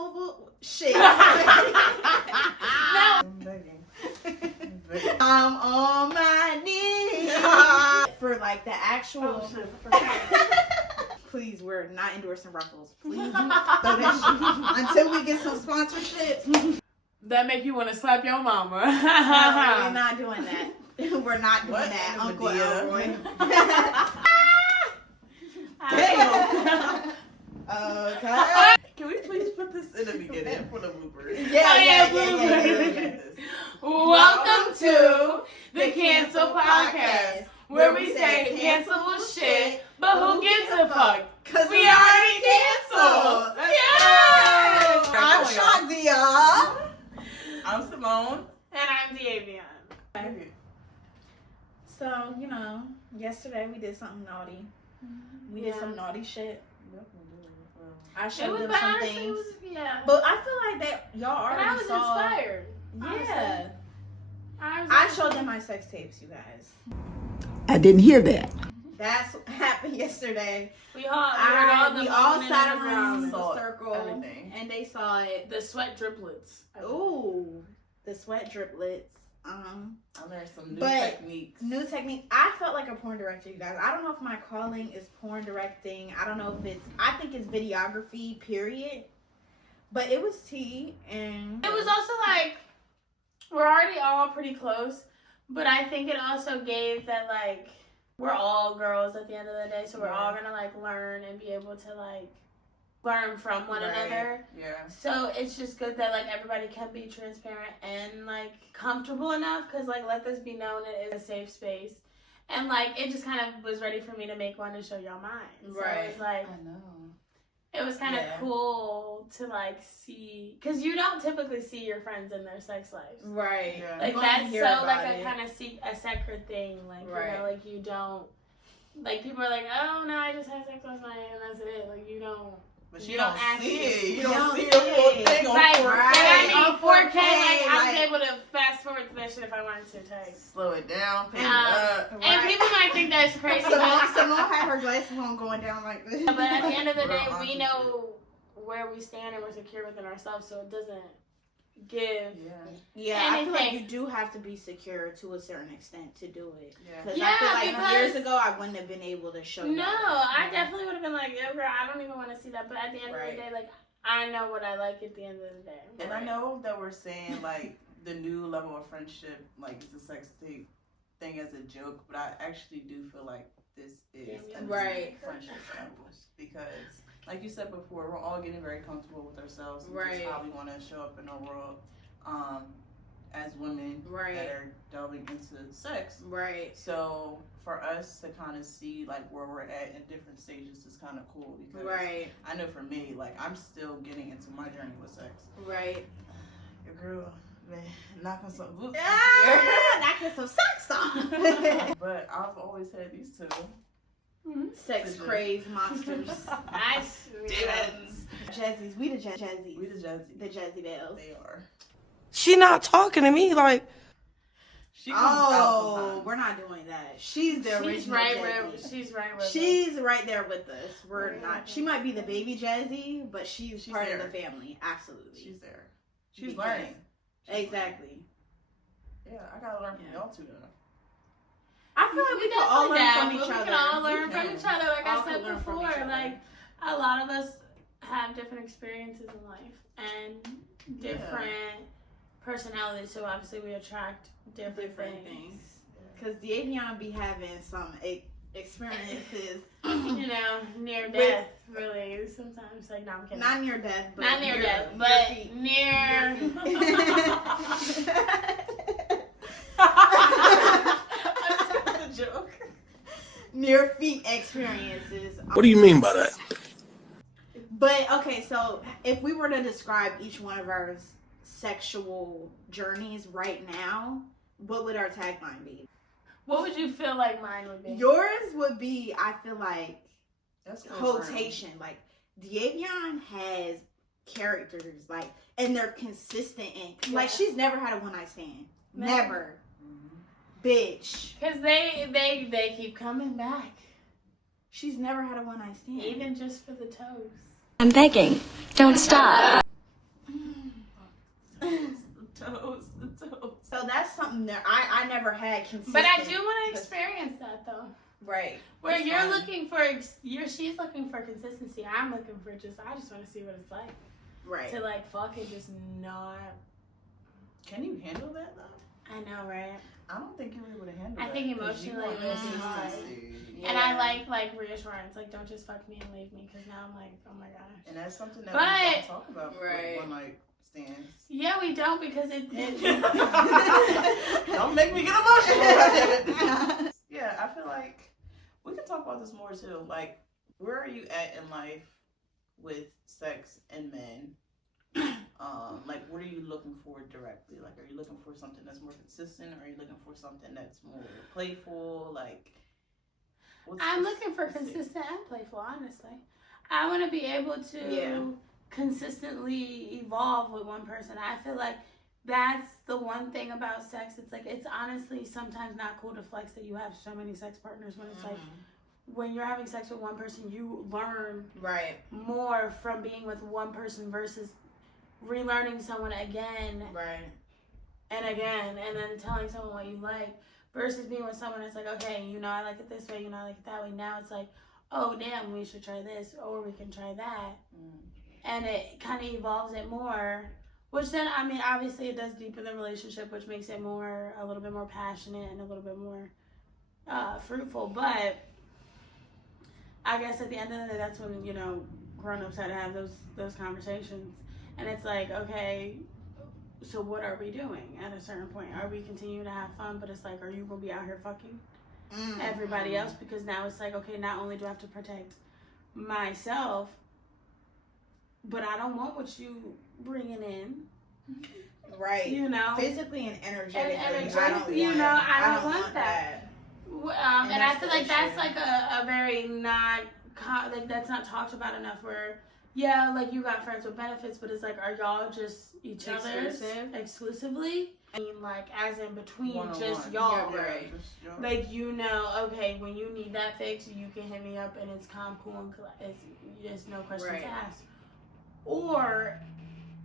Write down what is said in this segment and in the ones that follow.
cancelable shit. No. I'm on my knees for like the actual. Oh, shit. Please, we're not endorsing Ruffles. Please throw that shit until we get some sponsorship. That make you want to slap your mama. No, we're not doing that. We're not doing that, Uncle Elroy. Damn. Okay. Can we please put this in the beginning for the bloopers? Yeah. Welcome to the Cancel Podcast, where we say cancelable shit, but who gives a fuck? Cause we already canceled. Yay! I'm Shadia. I'm Simone. And I'm Davion. So, yesterday we did something naughty. We did some naughty shit. I showed them some things. But I feel like that y'all already I was saw. inspired. Yeah. I showed them my sex tapes, you guys. I didn't hear that. That's what happened yesterday. We all sat around in a saw circle everything. and they saw it. the sweat driplets. Ooh, the sweat driplets. I learned some new But- techniques. New technique. I felt like a porn director, you guys. I don't know if my calling is porn directing. I don't know if I think it's videography, period. But it was tea, and It was also like, we're already all pretty close, but I think it also gave that, like, we're all girls at the end of the day, so we're all gonna, like, learn and be able to, like, learn from one another. Yeah. So it's just good that, like, everybody can be transparent and, like, comfortable enough, because, like, let this be known it is a safe space. And, like, it just kind of was ready for me to make one to show y'all mine. So it was, like, I know. it was kind of cool to, like, see, because you don't typically see your friends in their sex lives. right. Yeah. Like, You that's won't hear so, about like, it. a kind of a sacred thing. Like, Right. like, you don't, like, people are like, oh, no, I just had sex last night, and that's it. Like, you don't. But You you don't don't actually- see it. You you don't don't see see the full it. thing on Right, 4K. Like, I mean, On 4K, 4K, like, I was like- able to fast forward to that shit if I wanted to type. Slow it down, pick it Um, up. And people might think that's crazy, Simone but had her glasses on going down like this. at the end of the Real day, we auntie know where we stand and we're secure within ourselves, so it doesn't give. Yeah, I feel like anything. you do have to be secure to a certain extent to do it. Yeah. Because Yeah, I feel like because- years ago I wouldn't have been able to show you. No, I definitely would have been like, yo, girl, I don't even want to see that. But at the end of Right. the day, like, I know what I like at the end of the day. And I know that we're saying, like, the new level of friendship, like, it's a sex tape thing as a joke, but I actually do feel like this is a new Right. friendship level. Because, like you said before, we're all getting very comfortable with ourselves and Right. just how we want to show up in our world as women Right. that are delving into sex. Right. So for us to kind of see like where we're at in different stages is kind of cool because Right. I know for me, like I'm still getting into my journey with sex. Right. Your girl, man, knocking some boots. Knocking some socks off. But I've always had these two. Sex crazed monsters. Nice. Demons. Jazzies. We the Jazzies. We the Jazzy. The Jazzy Bells. They are. She not talking to me like. She comes out Oh, sometimes. we're not doing that. She's the original She's right Jazzy. where she's right where She's right there with us. We're not. She might be the baby Jazzy, but she's part there. of the family. Absolutely. She's there. She's Because- learning. Exactly. Yeah, I gotta learn from Yeah. y'all two though. I feel like we can all learn from each We other. can all learn We from can. each other. Like All I can said learn from before, each other. like a lot of us have different experiences in life and different personalities. So obviously we attract different things. Because Davion be having some experiences. You know, near death, really. Sometimes, like, no, I'm kidding. Not near death, but Not near death, but feet. near. That's a joke. Near feet experiences. What do you mean by that? But okay, so if we were to describe each one of our sexual journeys right now, what would our tagline be? What would you feel like mine would be? Yours would be, I feel like, That's cool. quotation. Like, Davion has characters, like, and they're consistent. And like, she's never had a one-night stand. Never. Bitch. Because they keep coming back. She's never had a one-night stand. Even just for the toes. I'm begging. Don't stop. something that I never had consistent. But I do want to experience that though. Right. Where you're looking for, she's looking for consistency. I'm looking for I just want to see what it's like. Right. To like fucking just not. Can you handle that though? I know, right? I don't think you're able to handle that. I think emotionally it would be hard. Yeah. And I like reassurance. Like, don't just fuck me and leave me, because now I'm like, oh my gosh. And that's something that we don't talk about right. one night stands. Yeah, we don't, because it Don't make me get emotional. Yeah, I feel like we can talk about this more too. Like, where are you at in life with sex and men? Like, what are you looking for directly? Like, are you looking for something that's more consistent, or are you looking for something that's more playful? Like, I'm looking for consistent and playful, honestly. I want to be able to consistently evolve with one person. I feel like that's the one thing about sex. It's like, it's honestly sometimes not cool to flex that you have so many sex partners, when it's like, when you're having sex with one person, you learn more from being with one person versus relearning someone again and again, and then telling someone what you like, versus being with someone that's like, okay, you know, I like it this way, you know, I like it that way. Now it's like, oh damn, we should try this, or we can try that. And it kind of evolves it more, which then, I mean, obviously it does deepen the relationship, which makes it more, a little bit more passionate and a little bit more fruitful. But I guess at the end of the day, that's when, you know, grown-ups had to have those conversations. And it's like, okay, so what are we doing at a certain point? Are we continuing to have fun? But it's like, are you going to be out here fucking everybody else? Because now it's like, okay, not only do I have to protect myself, but I don't want what you bringing in. Right. You know? Physically and energetically. I don't want that. And I feel like that's like a very like, that's not talked about enough, where, yeah, like, you got friends with benefits, but it's like, are y'all just each other's exclusively? I mean, like, as in between just y'all, right? Like, you know, okay, when you need that fix, you can hit me up and it's calm, cool, and it's just no questions asked. Or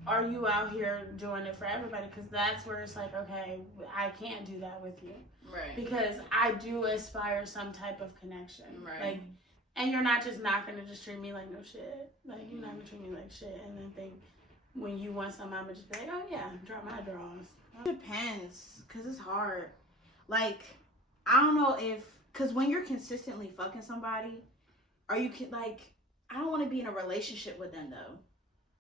are you out here doing it for everybody? Because that's where it's like, okay, I can't do that with you. Right. Because I do aspire some type of connection. Right. Like, and you're not going to just treat me like no shit. Like, you're not going to treat me like shit and then think when you want something, I'm going to just be like, oh yeah, drop my drawers. It depends, because it's hard. Like, I don't know because when you're consistently fucking somebody, like, I don't want to be in a relationship with them though.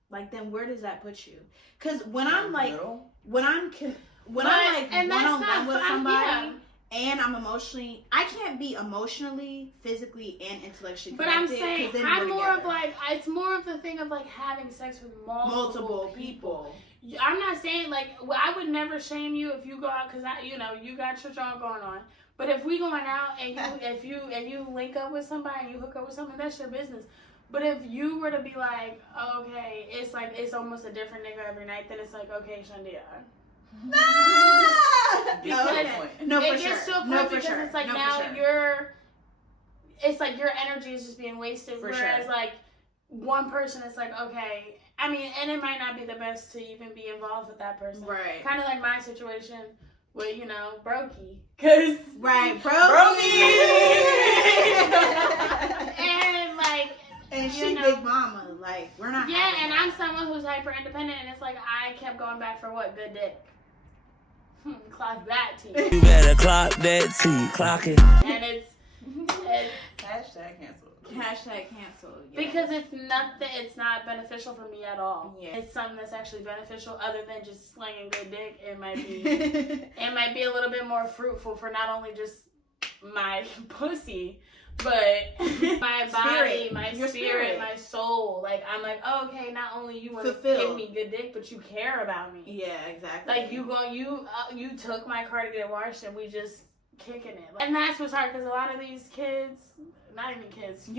Like, then where does that put you? Because when I'm like, when I'm like one-on-one with somebody, and I'm emotionally, I can't be emotionally, physically, and intellectually connected. But I'm saying, I'm more of like, it's more of the thing of like having sex with multiple people. I'm not saying, like, I would never shame you if you go out, because you know, you got your job going on. But if we going out and you link up with somebody and you hook up with somebody, that's your business. But if you were to be like, okay, it's like, it's almost a different nigga every night, then it's like, okay, Shandia. It gets to a point because it's like, now it's like your energy is just being wasted. Whereas like one person, it's like, okay, I mean, and it might not be the best to even be involved with that person. Right. Kind of like my situation with, you know, Brokey. Cause Brokey. And like, and she big mama, like, we're not. Yeah, and I'm someone who's hyper independent, and it's like, I kept going back for what? Good dick. Clock that T. You better clock that T. Clock it. And it's hashtag cancel. Hashtag cancel. Yeah. Because it's not beneficial for me at all. Yeah. It's something that's actually beneficial other than just slinging good dick. It might be a little bit more fruitful for not only just my pussy, but my body, my spirit, my soul. Like, I'm like, oh, okay, not only you want to give me good dick, but you care about me. Yeah, exactly. Like, you took my car to get washed and we just kicking it. Like, and that's what's hard, because a lot of these kids, not even kids.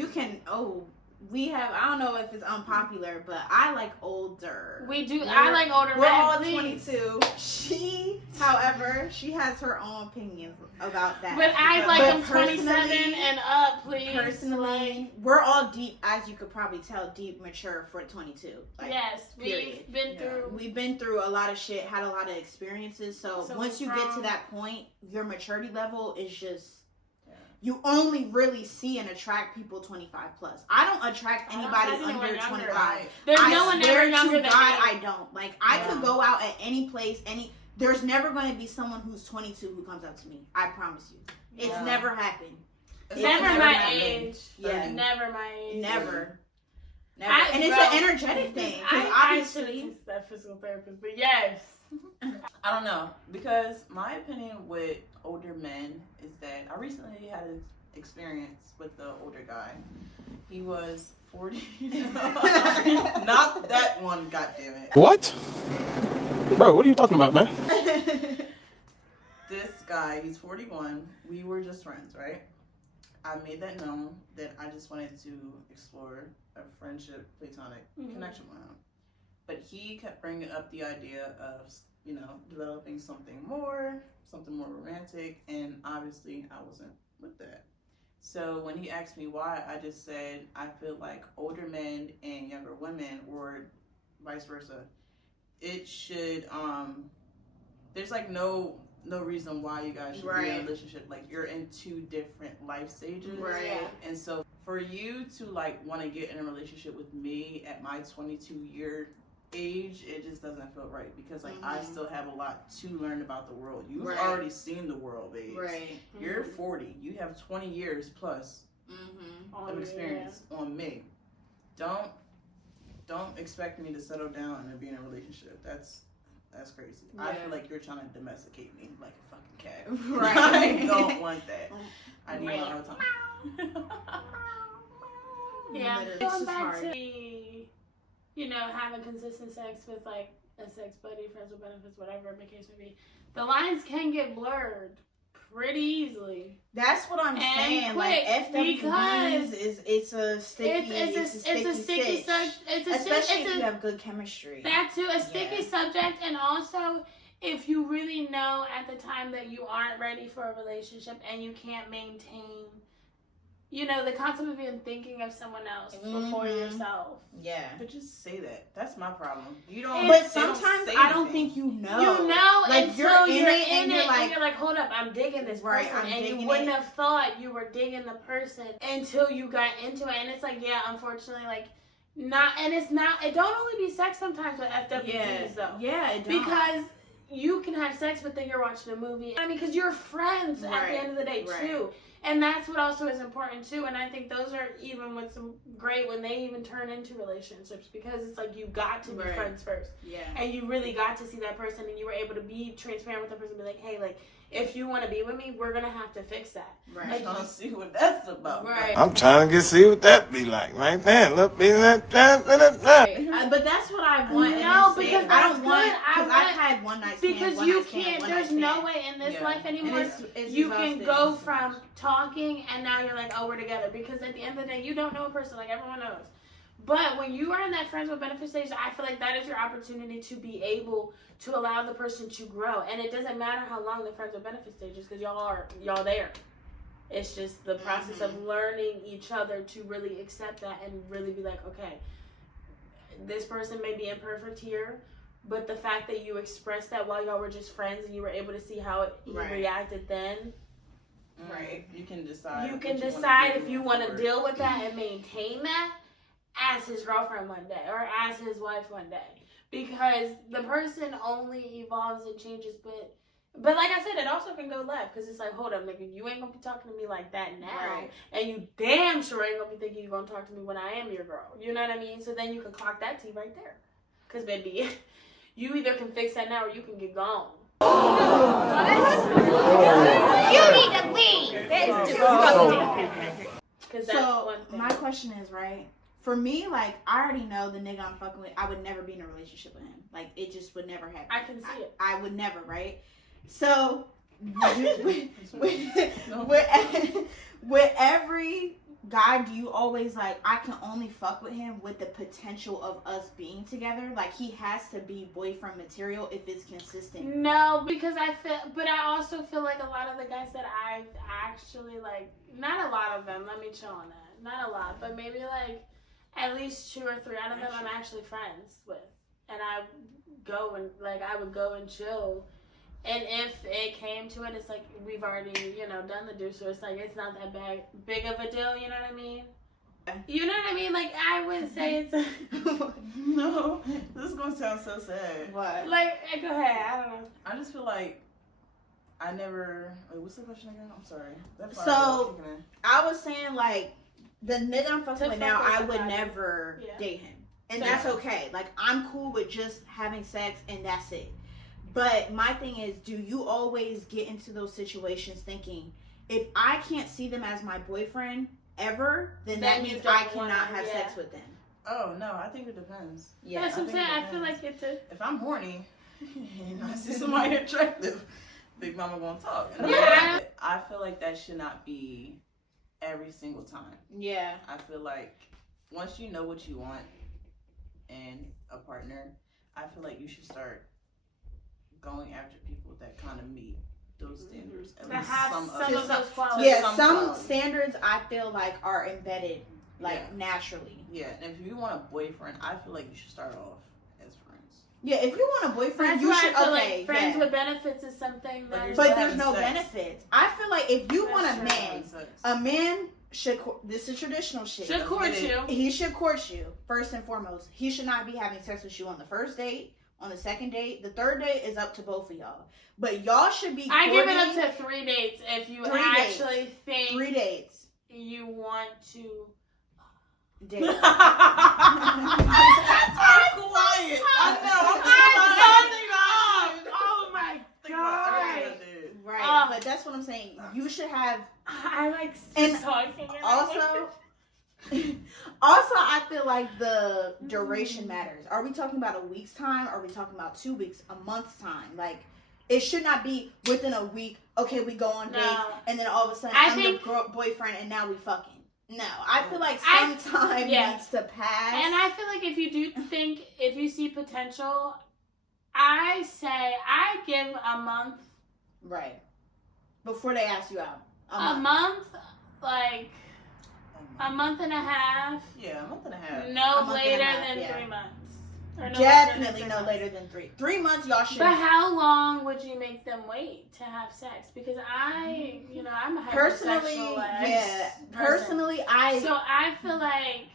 We have, I don't know if it's unpopular, but I like older. We do. I like older. We're all 22. She, however, she has her own opinions about that. But I like them 27 and up, please. Personally, we're all deep, as you could probably tell, deep, mature for 22. Like, yes, we've been through we've been through a lot of shit, had a lot of experiences. So once you get to that point, your maturity level is just, you only really see and attract people 25 plus. I don't attract anybody under 25. There's no one ever younger than me. I don't. Like, I could go out at any place, there's never going to be someone who's 22 who comes up to me. I promise you. It's never happened. Never my age. Yeah. Never my age. Never. And it's an energetic thing. I should have used that physical therapist, but yes. I don't know, because my opinion with older men is that I recently had an experience with the older guy. He was 40. Not that one, goddammit. What? Bro, what are you talking about, man? This guy, he's 41. We were just friends, right? I made that known that I just wanted to explore a friendship, platonic connection with him. But he kept bringing up the idea of, you know, developing something more romantic, and obviously I wasn't with that. So when he asked me why, I just said I feel like older men and younger women, or vice versa, it should there's like no reason why you guys should be in a relationship. Like, you're in two different life stages, right? And so for you to like want to get in a relationship with me at my 22-year age, it just doesn't feel right, because like I still have a lot to learn about the world. You've already seen the world, babe. Right. You're 40. You have 20 years plus of experience on me. Don't expect me to settle down and be in a relationship. That's crazy. Yeah. I feel like you're trying to domesticate me like a fucking cat. Right. I don't want that. I need my own time. Yeah. It's Going just back hard. to, you know, having consistent sex with like a sex buddy, friends with benefits, whatever the case may be, the lines can get blurred pretty easily. That's what I'm saying. Like, FWBs it's a sticky subject. Especially if you have good chemistry. That too, a sticky subject, and also if you really know at the time that you aren't ready for a relationship and you can't maintain, you know, the concept of even thinking of someone else before yourself. Yeah. But just say that. That's my problem. You don't. But sometimes I don't think you know. You know, like, until you're in it and you're like, hold up, I'm digging this person, and you wouldn't have thought you were digging the person until you got into it. And it's like, yeah, unfortunately, like, not, and it's not. It don't only be sex sometimes with FWBs though. Yeah, it don't. Because you can have sex, but then you're watching a movie. I mean, because you're friends at the end of the day too. And that's what also is important too. And I think those are even what's great when they even turn into relationships, because it's like you got to be friends first. Yeah. And you really got to see that person, and you were able to be transparent with the person and be like, hey, like, if you want to be with me, we're going to have to fix that. Right. Like, I don't see what that's about. Right. I'm trying to see what that be like, right there. Look, be that. But that's what I want. No, because I don't want. Because I've had one night stand. Because you can't. There's no way in this life anymore. You can go from talking and now you're like, oh, we're together. Because at the end of the day, you don't know a person, like everyone knows. But when you are in that friends with benefit stage, I feel like that is your opportunity to be able to allow the person to grow. And it doesn't matter how long the friends with benefit stage is, because y'all there. It's just the process of learning each other to really accept that and really be like, okay, this person may be imperfect here, but the fact that you expressed that while y'all were just friends and you were able to see how he reacted then. Right. You can decide. You can decide if you want to deal with that and maintain that as his girlfriend one day or as his wife one day, because the person only evolves and changes. But like I said, it also can go left, because it's like, hold up, nigga, you ain't gonna be talking to me like that now, and you damn sure ain't gonna be thinking you're gonna talk to me when I am your girl. You know what I mean? So then you can clock that T right there, because baby, you either can fix that now or you can get gone. You need to leave. That is disgusting. So my question is, right? For me, like, I already know the nigga I'm fucking with, I would never be in a relationship with him. Like, it just would never happen. I can see it. I would never, right? So, with every guy, do you always, like, I can only fuck with him with the potential of us being together? Like, he has to be boyfriend material if it's consistent? No, because I also feel like a lot of the guys that I've actually, like, not a lot of them, let me chill on that. Not a lot, but maybe, like, at least 2 or 3 out of them I'm actually friends with. And I go and chill. And if it came to it, it's like we've already, done the do, so it's like it's not that big of a deal, you know what I mean? You know what I mean? Like, I would say it's No, this is gonna sound so sad. What? like, go ahead, I don't know. I just feel like I never. Wait, what's the question again? I'm sorry. So I was saying like the nigga I'm fucking with now, I would never Yeah. date him, and that's okay. Like I'm cool with just having sex and that's it. But my thing is, do you always get into those situations thinking if I can't see them as my boyfriend ever, then that means I cannot have sex with them? Oh no, I think it depends. Yeah, That's what I'm saying. I feel like it's a. If I'm horny and I see somebody attractive, Big Mama won't talk. And Yeah. I feel like that should not be every single time. Yeah. I feel like once you know what you want in a partner, I feel like you should start going after people that kind of meet those standards. At That least have some some of those qualities. Yeah, some qualities. standards I feel like are embedded naturally. Yeah, and if you want a boyfriend, I feel like you should start off as friends. Yeah, if you want a boyfriend, That's you why should. I feel Okay, like friends yeah. with benefits is something that. But But there's no sex. benefits. I feel like if you want a That's man, Sex. a man should. This is traditional shit. Should court get it. you. He should court you first and foremost. He should not be having sex with you on the first date, on the second date. The third date is up to both of y'all. But y'all should be. I give it courting up to 3 dates if you 3 actually think 3 dates. you want to. Date. That's so quiet. I know. Oh my god. Right, but that's what I'm saying. You should have. I like And talking. Also, I feel like the duration matters. Are we talking about a week's time? Are we talking about 2 weeks, a month's time? Like, it should not be within a week. Okay, we go on dates, and then all of a sudden I'm the boyfriend, and now we fucking. No, I feel like some time needs to pass. And I feel like if you see potential, I give a month. Right. Before they ask you out. A month, like a month and a half. Yeah, a month and a half. No later than 3 months. Or Definitely no later than 3. 3 months, y'all should. But how long would you make them wait to have sex? Because I'm a personally, personally, So I feel like,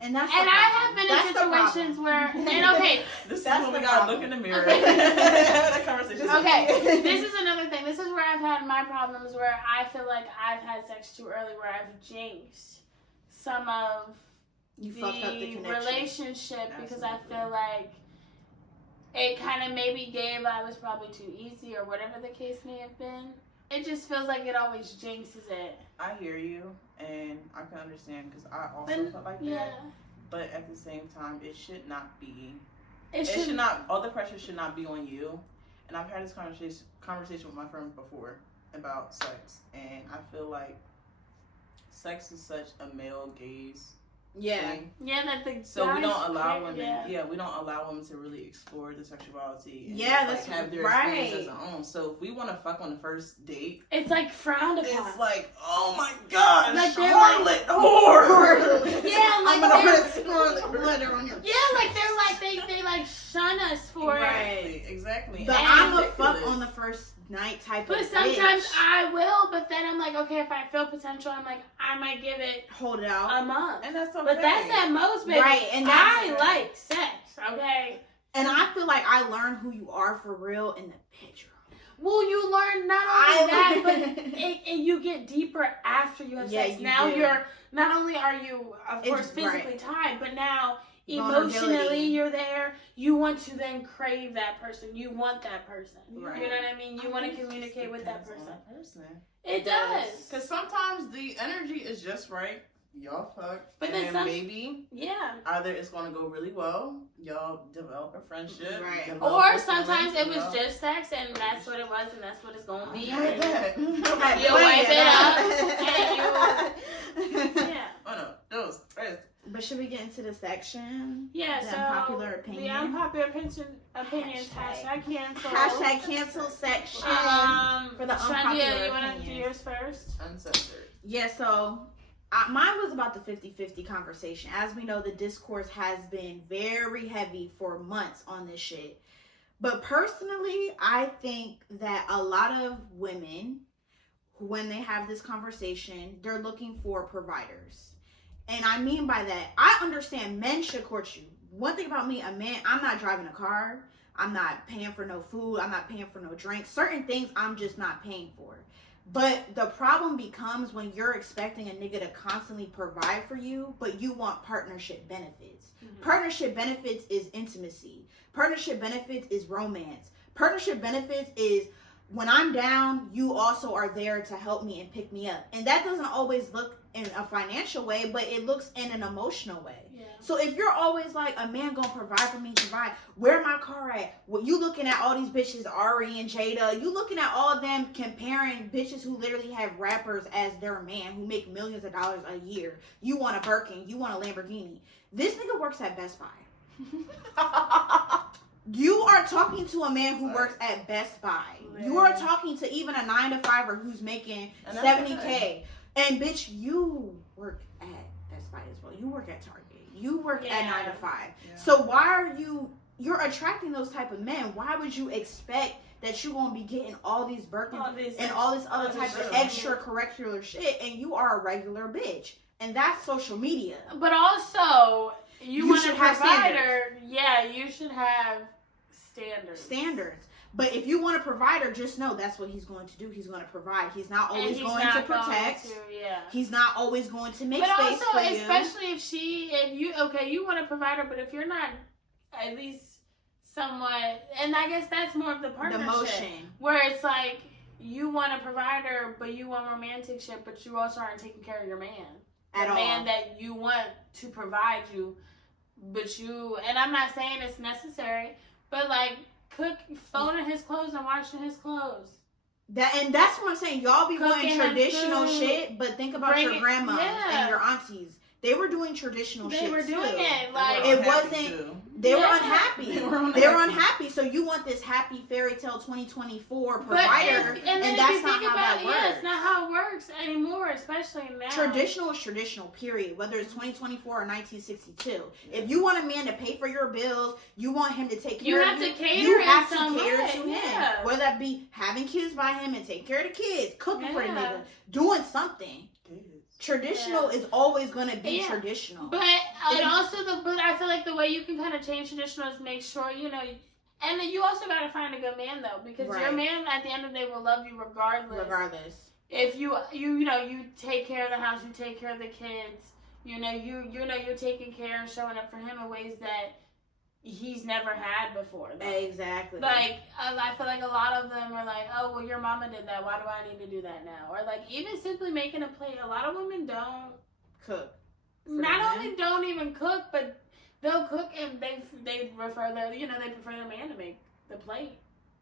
and that's and I have been in situations where, and okay, this is that's when the we gotta problem. look in the mirror. That conversation. okay, this is another thing. This is where I've had my problems where I feel like I've had sex too early, where I've jinxed some of You fucked up the connection. relationship because I feel like it kind of maybe gave I was probably too easy or whatever the case may have been. It just feels like it always jinxes it. I hear you, and I can understand because I also felt like that. But at the same time, it should not be. It should not. All the pressure should not be on you. And I've had this conversation with my friend before about sex, and I feel like sex is such a male gaze. Thing. Yeah, that the So we guys don't allow women. Yeah. We don't allow women to really explore the sexuality. And that's have their right. experience as their own. So if we want to fuck on the first date, it's like frowned upon. it's like, oh my gosh, Like they're harlot, whore. Yeah, like I'm gonna put a scarlet glitter on your. yeah, like they like shun us for it. Exactly. But And I'm a it's fuck ridiculous. on the first night type But of sometimes bitch. I will, but then I'm like, okay, if I feel potential, I'm like, I might give it Hold it out. a month. And that's okay. But that's at most, baby. Right, and that's- I like sex, okay? And I feel like I learned who you are for real in the bedroom. Well, you learn not only that, but you get deeper after you have sex. you Now do. you're, not only are you, of It's course, physically right. tied, but now Vulnerability. emotionally you're there. You want to then crave that person. You want that person. Right. You know what I mean? You want to communicate with that person. person. It does. Because sometimes the energy is just right. Y'all fuck. But and then then maybe Yeah. either it's going to go really well, y'all develop a friendship. Right. develop Or a sometimes feeling, it you was know. just sex and that's what it was and that's what it's going to be. I heard that. You wipe it up and yeah. Oh no, those. But should we get into the section? Yeah, The so unpopular opinion? the unpopular opinions, hashtag cancel. Hashtag cancel section. For the Shandia, unpopular you want to do opinions. yours first? Uncensored. Yeah, so mine was about the 50-50 conversation. As we know, the discourse has been very heavy for months on this shit. But personally, I think that a lot of women, when they have this conversation, they're looking for providers. And I mean by that, I understand men should court you. One thing about me, a man, I'm not driving a car. I'm not paying for no food. I'm not paying for no drinks. Certain things I'm just not paying for. But the problem becomes when you're expecting a nigga to constantly provide for you, but you want partnership benefits. Mm-hmm. Partnership benefits is intimacy. Partnership benefits is romance. Partnership benefits is when I'm down, you also are there to help me and pick me up. And that doesn't always look in a financial way, but it looks in an emotional way. Yeah. So if you're always like, a man gonna provide for me, provide, where my car at? Well, you looking at all these bitches, Ari and Jada, you looking at all of them comparing bitches who literally have rappers as their man, who make millions of dollars a year. You want a Birkin, you want a Lamborghini. This nigga works at Best Buy. You are talking to a man who works at Best Buy. Yeah. You are talking to even a 9-to-5er who's making $70K. And bitch, you work at Best Buy as well. You work at Target. You work at 9-to-5. Yeah. So why are you're attracting those type of men? Why would you expect that you're going to be getting all these Birkins and all this other type of extracurricular shit, and you are a regular bitch? And that's social media. But also, you want a provider. Yeah, you should have standards. But if you want a provider, just know that's what he's going to do. He's going to provide. He's not always going to protect. He's not always going to make space also, for you. Especially if you want a provider, but if you're not at least somewhat, and I guess that's more of the partnership. The motion. Where it's like, you want a provider, but you want romantic shit, but you also aren't taking care of your man. The man that you want to provide you, but you, and I'm not saying it's necessary, but like, folding his clothes and washing his clothes. And that's what I'm saying. Y'all be wanting traditional shit, but think about your grandmas and your aunties. They were doing traditional shit. They were doing it. Like, it wasn't. They were unhappy. They were unhappy. So you want this happy fairy tale 2024 provider, and that's not how that works. Yeah, it's not how it works anymore, especially now. Traditional is traditional, period. Whether it's 2024 or 1962. Yeah. If you want a man to pay for your bills, you want him to take care of you. You have to cater to him. Yeah. Whether that be having kids by him and taking care of the kids, cooking for the nigga, doing something. Traditional is always going to be traditional. But I feel like the way you can kind of change traditional is make sure, and then you also got to find a good man, though, because your man at the end of the day will love you regardless. If you take care of the house, you take care of the kids, you're taking care and showing up for him in ways that he's never had before. Exactly. Like, I feel like a lot of them are like, oh, well, your mama did that. Why do I need to do that now? Or, like, even simply making a plate. A lot of women don't cook. Not only don't even cook, but they'll cook and they prefer their man to make the plate.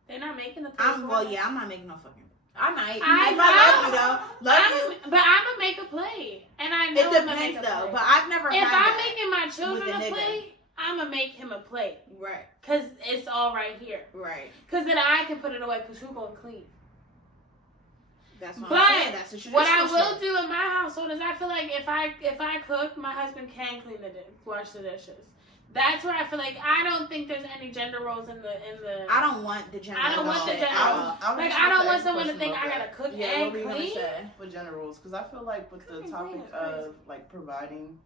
They're not making the plate. I'm not making no fucking. I might. If I love you, though. Love you. But I'm going to make a plate. And I know it depends, though. But I've never had that. If I'm making my children a plate, I'm going to make him a plate. Right. Because it's all right here. Right. Because then I can put it away because who's going to clean? That's what I'm saying. That's a traditional what I will do in my household is I feel like if I cook, my husband can clean wash the dishes. That's where I feel like I don't think there's any gender roles in the. I don't want the gender roles. I don't want the gender roles. I don't want someone to think I gotta cook and clean. With gender roles, because I feel like with the topic of like providing,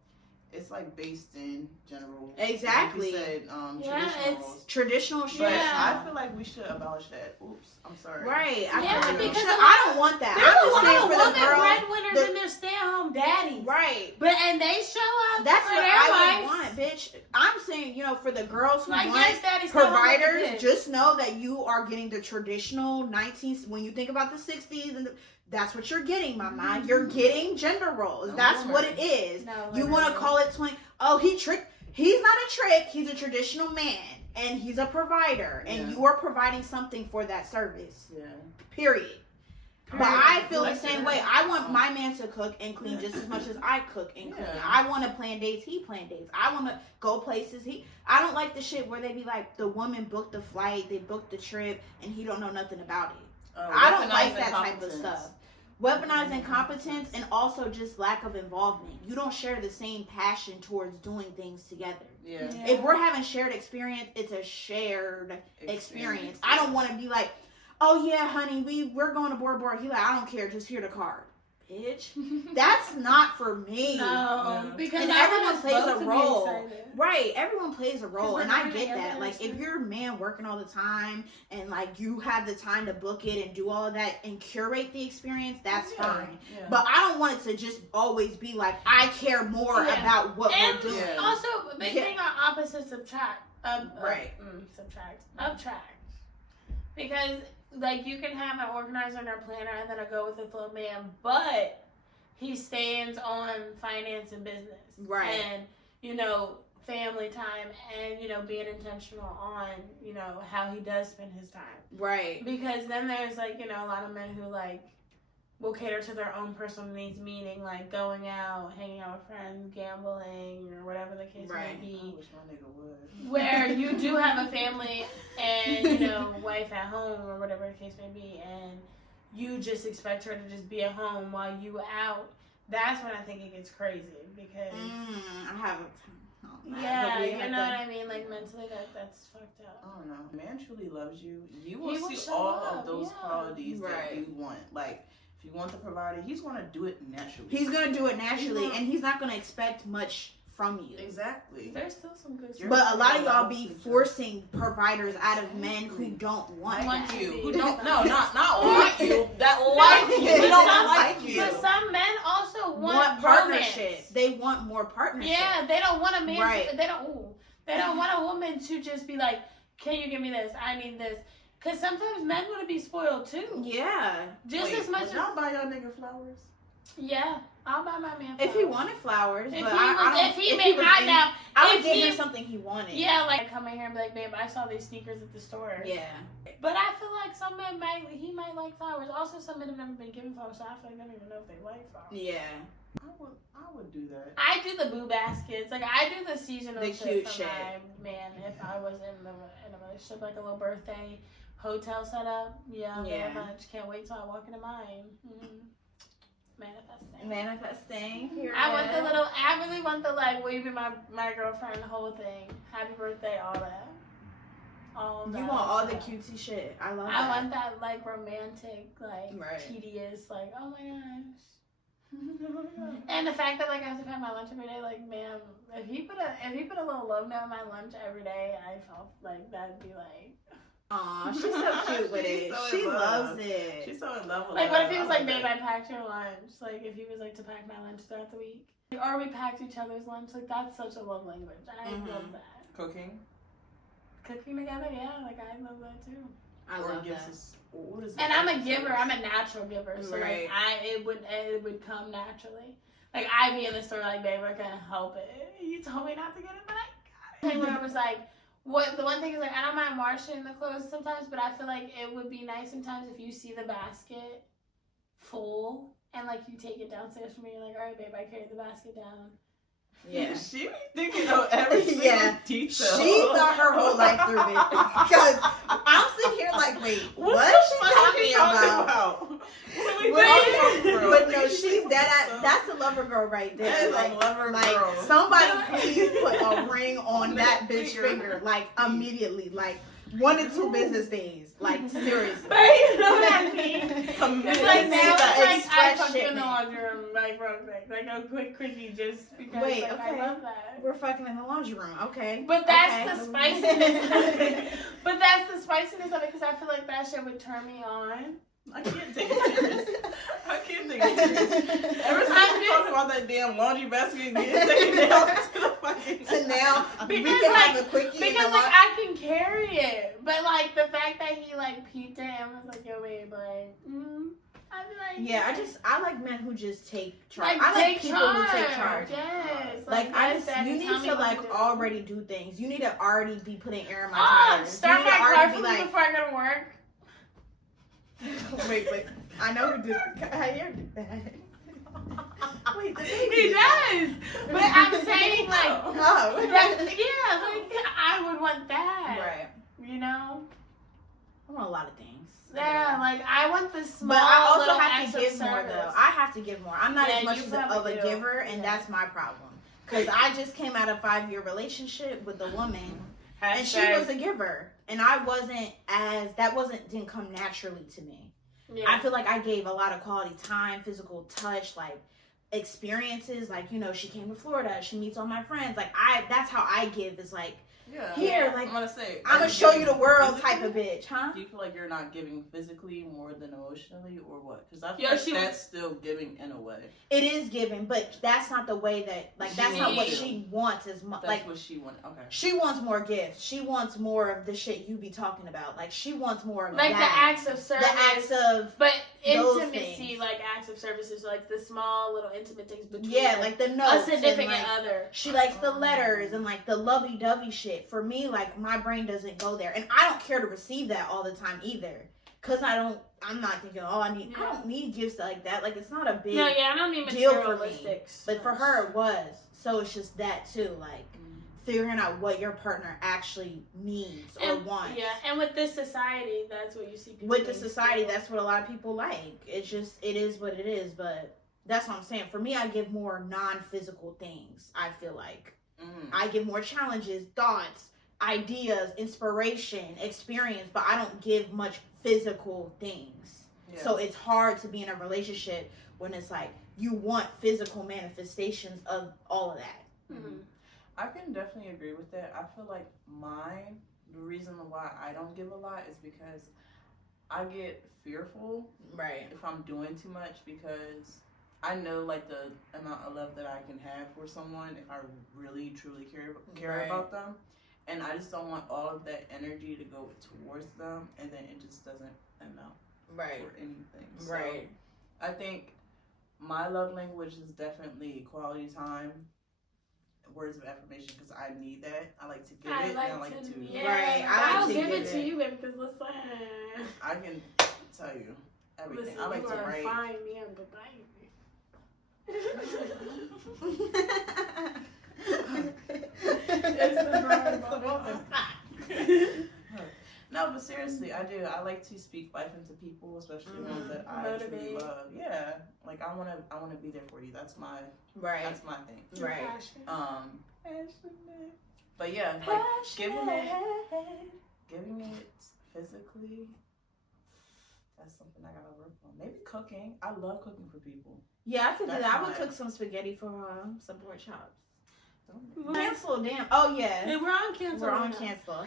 it's like based in general. Exactly. Like you said, traditional roles. Traditional shit. But I feel like we should abolish that. Oops, I'm sorry. Right. Because I don't want that. There's a lot of women breadwinners and their stay-at-home daddies. Right. And they show up. That's for what their I would wives. want, bitch. I'm saying, for the girls who like, want yes, providers, just know that you are getting the traditional 19s. When you think about the 60s and that's what you're getting, mama. Mm-hmm. You're getting gender roles. That's what it is. No, you want to call it 20. Oh, he tricked. He's not a trick. He's a traditional man. And he's a provider. And you are providing something for that service. Yeah. Period. But I feel the same way. I want my man to cook and clean just as much as I cook and clean. I want to plan dates. He plan dates. I want to go places. I don't like the shit where they be like, the woman booked the flight, they booked the trip, and he don't know nothing about it. I don't like that type of stuff. weaponize incompetence and also just lack of involvement. You don't share the same passion towards doing things together. Yeah. If we're having shared experience, it's a shared experience. I don't want to be like, oh yeah, honey, we're going to Bora Bora. He like, I don't care, just hear the card. Bitch, that's not for me. No, because and I everyone want us plays both a to be role. excited. Right, everyone plays a role, we're and I doing get it that. together, Like, if too. you're a man working all the time, and like you have the time to book it and do all of that and curate the experience, that's fine. Yeah. But I don't want it to just always be like, I care more about what and we're doing. Also, a big thing on opposites subtract. Subtract. Because, like, you can have an organizer and a planner and then a go with the flow man, but he stands on finance and business. Right. And, you know, family time and, you know, being intentional on, you know, how he does spend his time. Right. Because then there's, like, you know, a lot of men who, like, will cater to their own personal needs, meaning, like, going out, hanging out with friends, gambling, or whatever the case may be. I wish my nigga would. Where you do have a family and, you know, wife at home or whatever the case may be, and you just expect her to just be at home while you out. That's when I think it gets crazy, because I haven't. Yeah, you know what I mean? Like, mentally, that's fucked up. I don't know. A man truly loves you. You He will will see show all up, of those yeah. qualities that Right. you want. Like, if you want the provider, he's going to do it naturally. He's gonna do it naturally, and he's not gonna expect much from you. Exactly. There's still some good stuff. But a lot of y'all be forcing providers out of men who don't want Want that. you. Who don't, not want you, that like you. They They don't don't like you. But some men also want partnership. romance. They want more partnership. Yeah, they don't want a man. Right. They don't want a woman to just be like, "Can you give me this? I need this." Because sometimes men want to be spoiled too. Yeah. Just Wait, as much would as y'all buy y'all nigga flowers? yeah, I'll buy my man. If he flowers. wanted flowers, If but he I was, don't. if he if made was I in- now, I would if give he, him something he wanted. yeah, like come in here and be like, babe, I saw these sneakers at the store. Yeah. But I feel like some men he might like flowers. Also, some men have never been given flowers, so I feel like they don't even know if they like flowers. Yeah. I would do that. I do the boo baskets. Like, I do the seasonal The shit cute for shit. my man if I was in a relationship, like a little birthday hotel setup. Yeah, Yeah. very much. Can't wait till I walk into mine. Manifesting. Manifesting. Here I really want the, like, will you be my girlfriend, the whole thing. Happy birthday, all that. All that. You want all the cutesy shit. I love that. I want that, like, romantic, like, Right. tedious, like, oh my gosh. And the fact that, like, I have to pack my lunch every day, like, man, if he put a little love note in my lunch every day, I felt like that'd be like, Aw, she's so cute with She's it. so in She love. loves it. She's so in love with like, that. what if he was I like, love babe, that. I packed your lunch? Like, if he was like to pack my lunch throughout the week, or we packed each other's lunch, like, that's such a love language. I love that. Cooking? Cooking together, yeah, like, I love that too. I Or love gives that. us, what is it? And I'm a giver. I'm a natural giver. So Right. like it would come naturally. Like I'd be in the store like, babe, I can't help it. You told me not to get it, but I got it. When I was like, the one thing is like I don't mind washing the clothes sometimes, but I feel like it would be nice sometimes if you see the basket full and like you take it downstairs for me. You're like, all right, babe, I carried the basket down. Yeah. She be thinking of every single Yeah. detail. She thought her whole life through it. Because I'm sitting here like, wait, what is she talking about? But no, that's a lover girl right there. That is like, a lover like, girl. somebody please put a ring on that bitch finger, like immediately, like 1 to 2 business days, like seriously. But you know what I mean? It's like now it's like I Express fuck you in the shipment. laundry room, like real quick, like a quick quickie, just because Wait, like, okay. I love that. We're fucking in the laundry room, okay? But that's Okay. the spiciness of it. But that's the spiciness of it because I feel like that shit would turn me on. I can't take it serious. I can't take it serious. Ever since we talked about that damn laundry basket getting taken down to the fucking... So now we Because, can like, have a quickie in Because the like I can carry it, but like the fact that he like peeped it and was like, "Yo, babe, like, I'd be like, Yeah, I like men who just take charge. like I like take people charge. who take charge. Yes, Like I yes, just, Daddy, you need tell me to what like do. already do things. You need to already be putting air in my Oh, tires. start you my need to car already for be me like, before I go to work. wait, I know you do. I hear that. Wait, He does, but I'm saying like, Oh. that, yeah, like I would want that. Right. You know. I want a lot of things. Yeah, like I want the small. But I also little have acts to of give more service. though. I have to give more. I'm not Yeah, as much you of probably a do. giver, and that's my problem. Because I just came out of a 5-year relationship with a woman, and she was a giver, and I wasn't as didn't come naturally to me. Yeah. I feel like I gave a lot of quality time, physical touch, like experiences. Like, you know, she came to Florida, she meets all my friends. Like that's how I give. Is like, here, like I'm gonna say, I'm gonna show you the world type of bitch, huh? Do you feel like you're not giving physically more than emotionally, or what? Because I feel Yeah, like that's still giving in a way. It is giving, but that's not the way that, like, that's not what needs. she wants as much. That's Like, what she wanted. Okay. she wants more gifts. She wants more of the shit you be talking about. Like, she wants more of like that. the acts of service. The acts of, but those intimacy, things. like acts of service, is like the small little intimate things between. yeah, like the notes. a significant and, like, other. She likes the letters and, like, the lovey-dovey shit. For me, like, my brain doesn't go there. And I don't care to receive that all the time either. Because I'm not thinking, I don't need gifts like that. Like, it's not a big No, yeah, I don't mean deal for me. materialistic. But for her, it was. So it's just that, too. Like, figuring out what your partner actually needs or wants. Yeah, and with this society, that's what you see people With the doing. society, that's what a lot of people like. It's just, it is what it is. But that's what I'm saying. For me, I give more non-physical things, I feel like. I give more challenges, thoughts, ideas, inspiration, experience, but I don't give much physical things. Yeah. So it's hard to be in a relationship when it's like you want physical manifestations of all of that. Mm-hmm. I can definitely agree with that. I feel like the reason why I don't give a lot is because I get fearful, right, if I'm doing too much, because I know, like, the amount of love that I can have for someone if I really truly care about them. And I just don't want all of that energy to go towards them, and then it just doesn't amount for anything. So right. I think my love language is definitely quality time, words of affirmation, because I need that. I like to give it, and I like to. Yeah, right. I'll give it to you, baby, because listen. I can tell you everything. Listen, I like you to are write. fine, me, I'm the baby. No, but seriously, I do. I like to speak life into people, especially ones that I truly love. Yeah, like I wanna be there for you. That's my That's my thing. Right. But yeah, like giving it physically. That's something I gotta work on. Maybe cooking. I love cooking for people. Yeah, I could do that. I would cook some spaghetti for some pork chops. Cancel, damn. Oh yeah. Hey, we're on cancel. We're on cancel.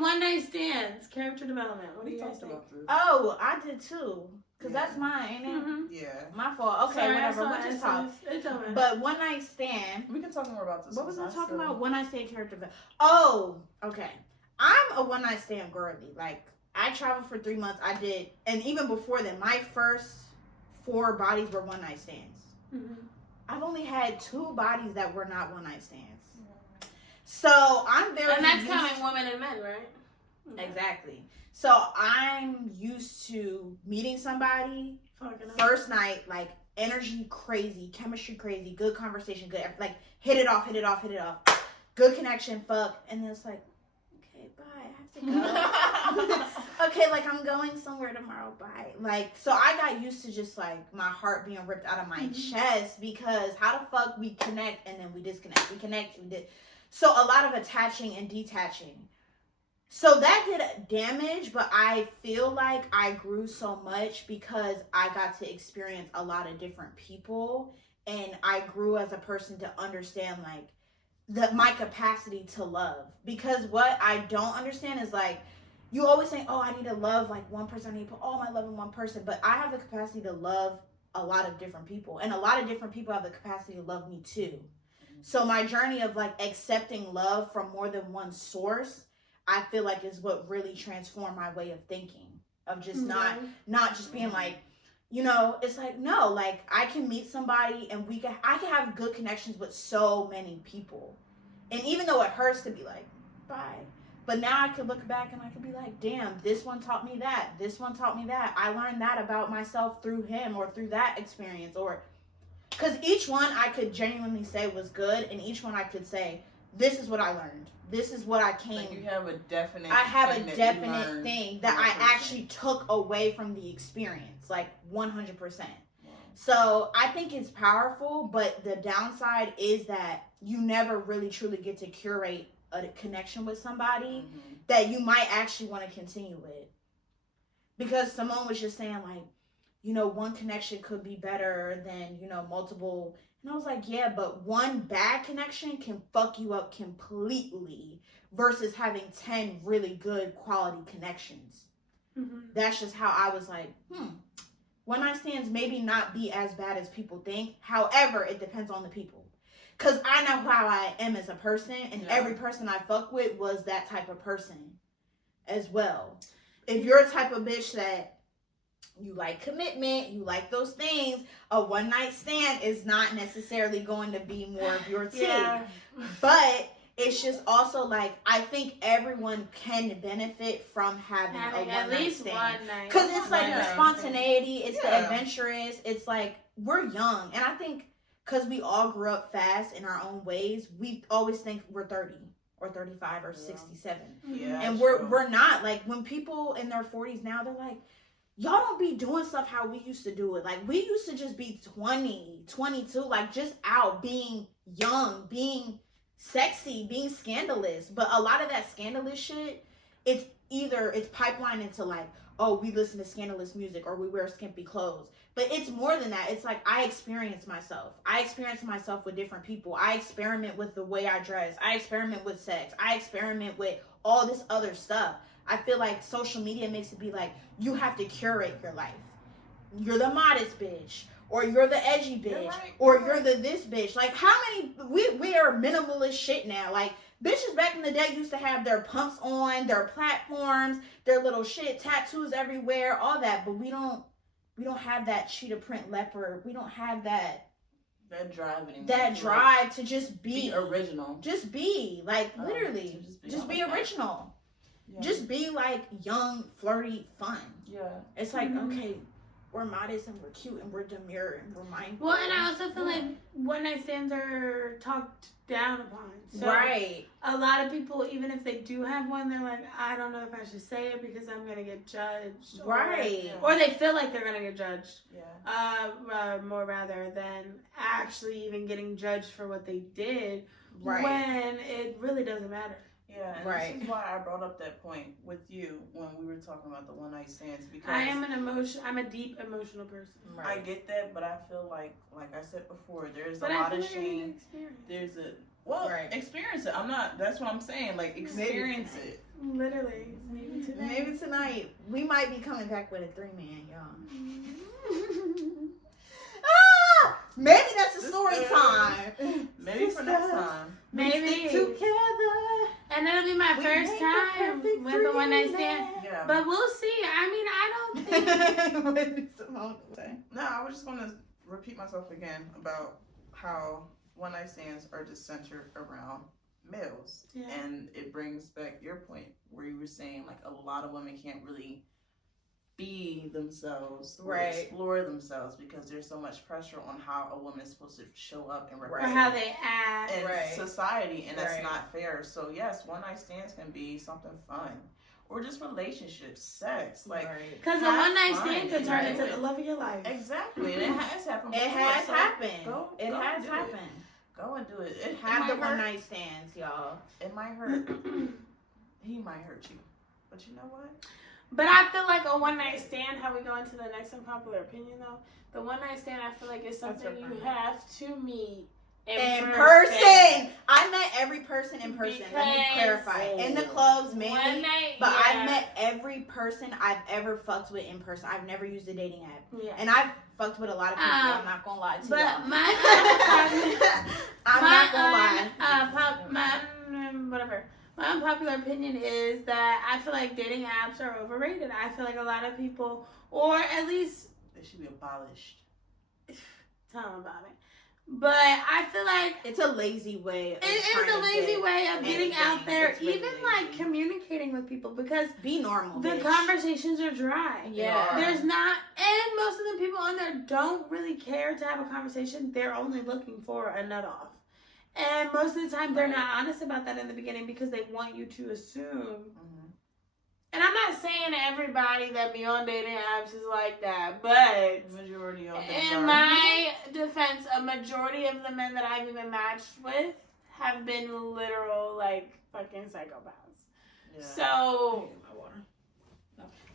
One night stands, character development. What do you guys think? Oh, I did too. Cause that's mine, ain't it? Mm-hmm. Yeah. My fault. Okay, whatever. We'll just talk. But one night stand. We can talk more about this. What was I talking about? One night stand character development. Oh, okay. I'm a one night stand girly. Like, I traveled for 3 months. I did, and even before that, my first 4 bodies were one night stands. Mm-hmm. I've only had 2 bodies that were not one night stands. So I'm very. And that's counting women and men, right? Exactly. So I'm used to meeting somebody first night, like energy crazy, chemistry crazy, good conversation, good, like hit it off, good connection, fuck, and then it's like, okay, bye, I have to go. Okay, like I'm going somewhere tomorrow, bye. Like, so I got used to just like my heart being ripped out of my chest, because how the fuck we connect and then we disconnect, we connect, we did. So a lot of attaching and detaching. So that did damage, but I feel like I grew so much because I got to experience a lot of different people, and I grew as a person to understand like my capacity to love. Because what I don't understand is like, you always say, oh, I need to love like one person, I need to put all my love in one person, but I have the capacity to love a lot of different people, and a lot of different people have the capacity to love me too. So my journey of like accepting love from more than one source, I feel like is what really transformed my way of thinking, of just not just being like, you know, it's like, no, like I can meet somebody and I can have good connections with so many people. And even though it hurts to be like, bye, but now I could look back and I could be like, damn, this one taught me that. This one taught me that. I learned that about myself through him or through that experience, or because each one I could genuinely say was good, and each one I could say, this is what I learned. This is what I came. Like you have a definite. I have a thing definite thing that I person. actually took away from the experience, like 100%. So I think it's powerful, but the downside is that you never really truly get to curate a connection with somebody that you might actually want to continue with. Because Simone was just saying, like, you know, one connection could be better than, you know, multiple. And I was like, yeah, but one bad connection can fuck you up completely versus having 10 really good quality connections. That's just how I was like, one night stands maybe not be as bad as people think. However, it depends on the people. Because I know how I am as a person, and every person I fuck with was that type of person as well. If you're a type of bitch that you like commitment, you like those things, a one night stand is not necessarily going to be more of your tea. But it's just also like, I think everyone can benefit from having a one at night least stand. one night. Because it's like the spontaneity, it's the adventurous, it's like, we're young. And I think because we all grew up fast in our own ways, we always think we're 30 or 35 or 67. And we're not. Like, when people in their 40s now, they're like, y'all don't be doing stuff how we used to do it. Like, we used to just be 20, 22, like, just out being young, being sexy, being scandalous. But a lot of that scandalous shit, it's pipeline into like, oh, we listen to scandalous music or we wear skimpy clothes. But it's more than that. It's like, I experience myself. I experience myself with different people. I experiment with the way I dress. I experiment with sex. I experiment with all this other stuff. I feel like social media makes it be like, you have to curate your life. You're the modest bitch, or you're the edgy bitch, or you're the this bitch. Like, how many, we are minimalist shit now. Like, bitches back in the day used to have their pumps on, their platforms, their little shit, tattoos everywhere, all that. But we don't have that cheetah print leopard. We don't have that drive anymore. That drive to just be original. Just be, like, literally, just be original. Yeah. Just be like young, flirty, fun. Yeah. It's like, okay, we're modest and we're cute and we're demure and we're mindful. Well, and I also feel like one night stands are talked down upon. So a lot of people, even if they do have one, they're like, I don't know if I should say it because I'm gonna get judged. Or they feel like they're gonna get judged. More rather than actually even getting judged for what they did. When it really doesn't matter. Yeah, and this is why I brought up that point with you when we were talking about the one night stands, because I'm a deep emotional person. I get that, but I feel like I said before, there's a lot of shame. There's experience it. That's what I'm saying. Like, experience it. Literally. Maybe tonight. We might be coming back with a 3-man, y'all. Maybe that's a story time. Maybe for next time. Maybe together. And it'll be my first time with a one night stand. Yeah. But we'll see. I mean, I don't think. No, I was just going to repeat myself again about how one night stands are just centered around males. Yeah. And it brings back your point where you were saying, like, a lot of women can't really be themselves or explore themselves because there's so much pressure on how a woman is supposed to show up and represent or how they act in society, and that's not fair. So yes, one night stands can be something fun, or just relationships, sex, like, because a one night stand could turn into the love of your life. Exactly, and it has happened. It has happened. It has happened. Go and do it. Have the one night stands, y'all. It might hurt. He might hurt you, but you know what? But I feel like a one night stand, how we go into the next unpopular opinion though, the one night stand I feel like is something you have to meet in person. I met every person in person. Let me clarify. In the clubs, maybe. But I've met every person I've ever fucked with in person. I've never used a dating app. Yeah. And I've fucked with a lot of people. I'm not gonna lie to you. But my unpopular opinion is that I feel like dating apps are overrated. I feel like a lot of people, or at least they should be abolished. Tell them about it. But I feel like it's a lazy way. It is a lazy way of getting out there, even like communicating with people, because be normal. The conversations are dry. Yeah, there's not, and most of the people on there don't really care to have a conversation. They're only looking for a nut off. And most of the time, they're not honest about that in the beginning because they want you to assume. And I'm not saying everybody that be on dating apps is like that, but The majority of them in my defense, a majority of the men that I've even matched with have been literal, like, fucking psychopaths. Yeah. So,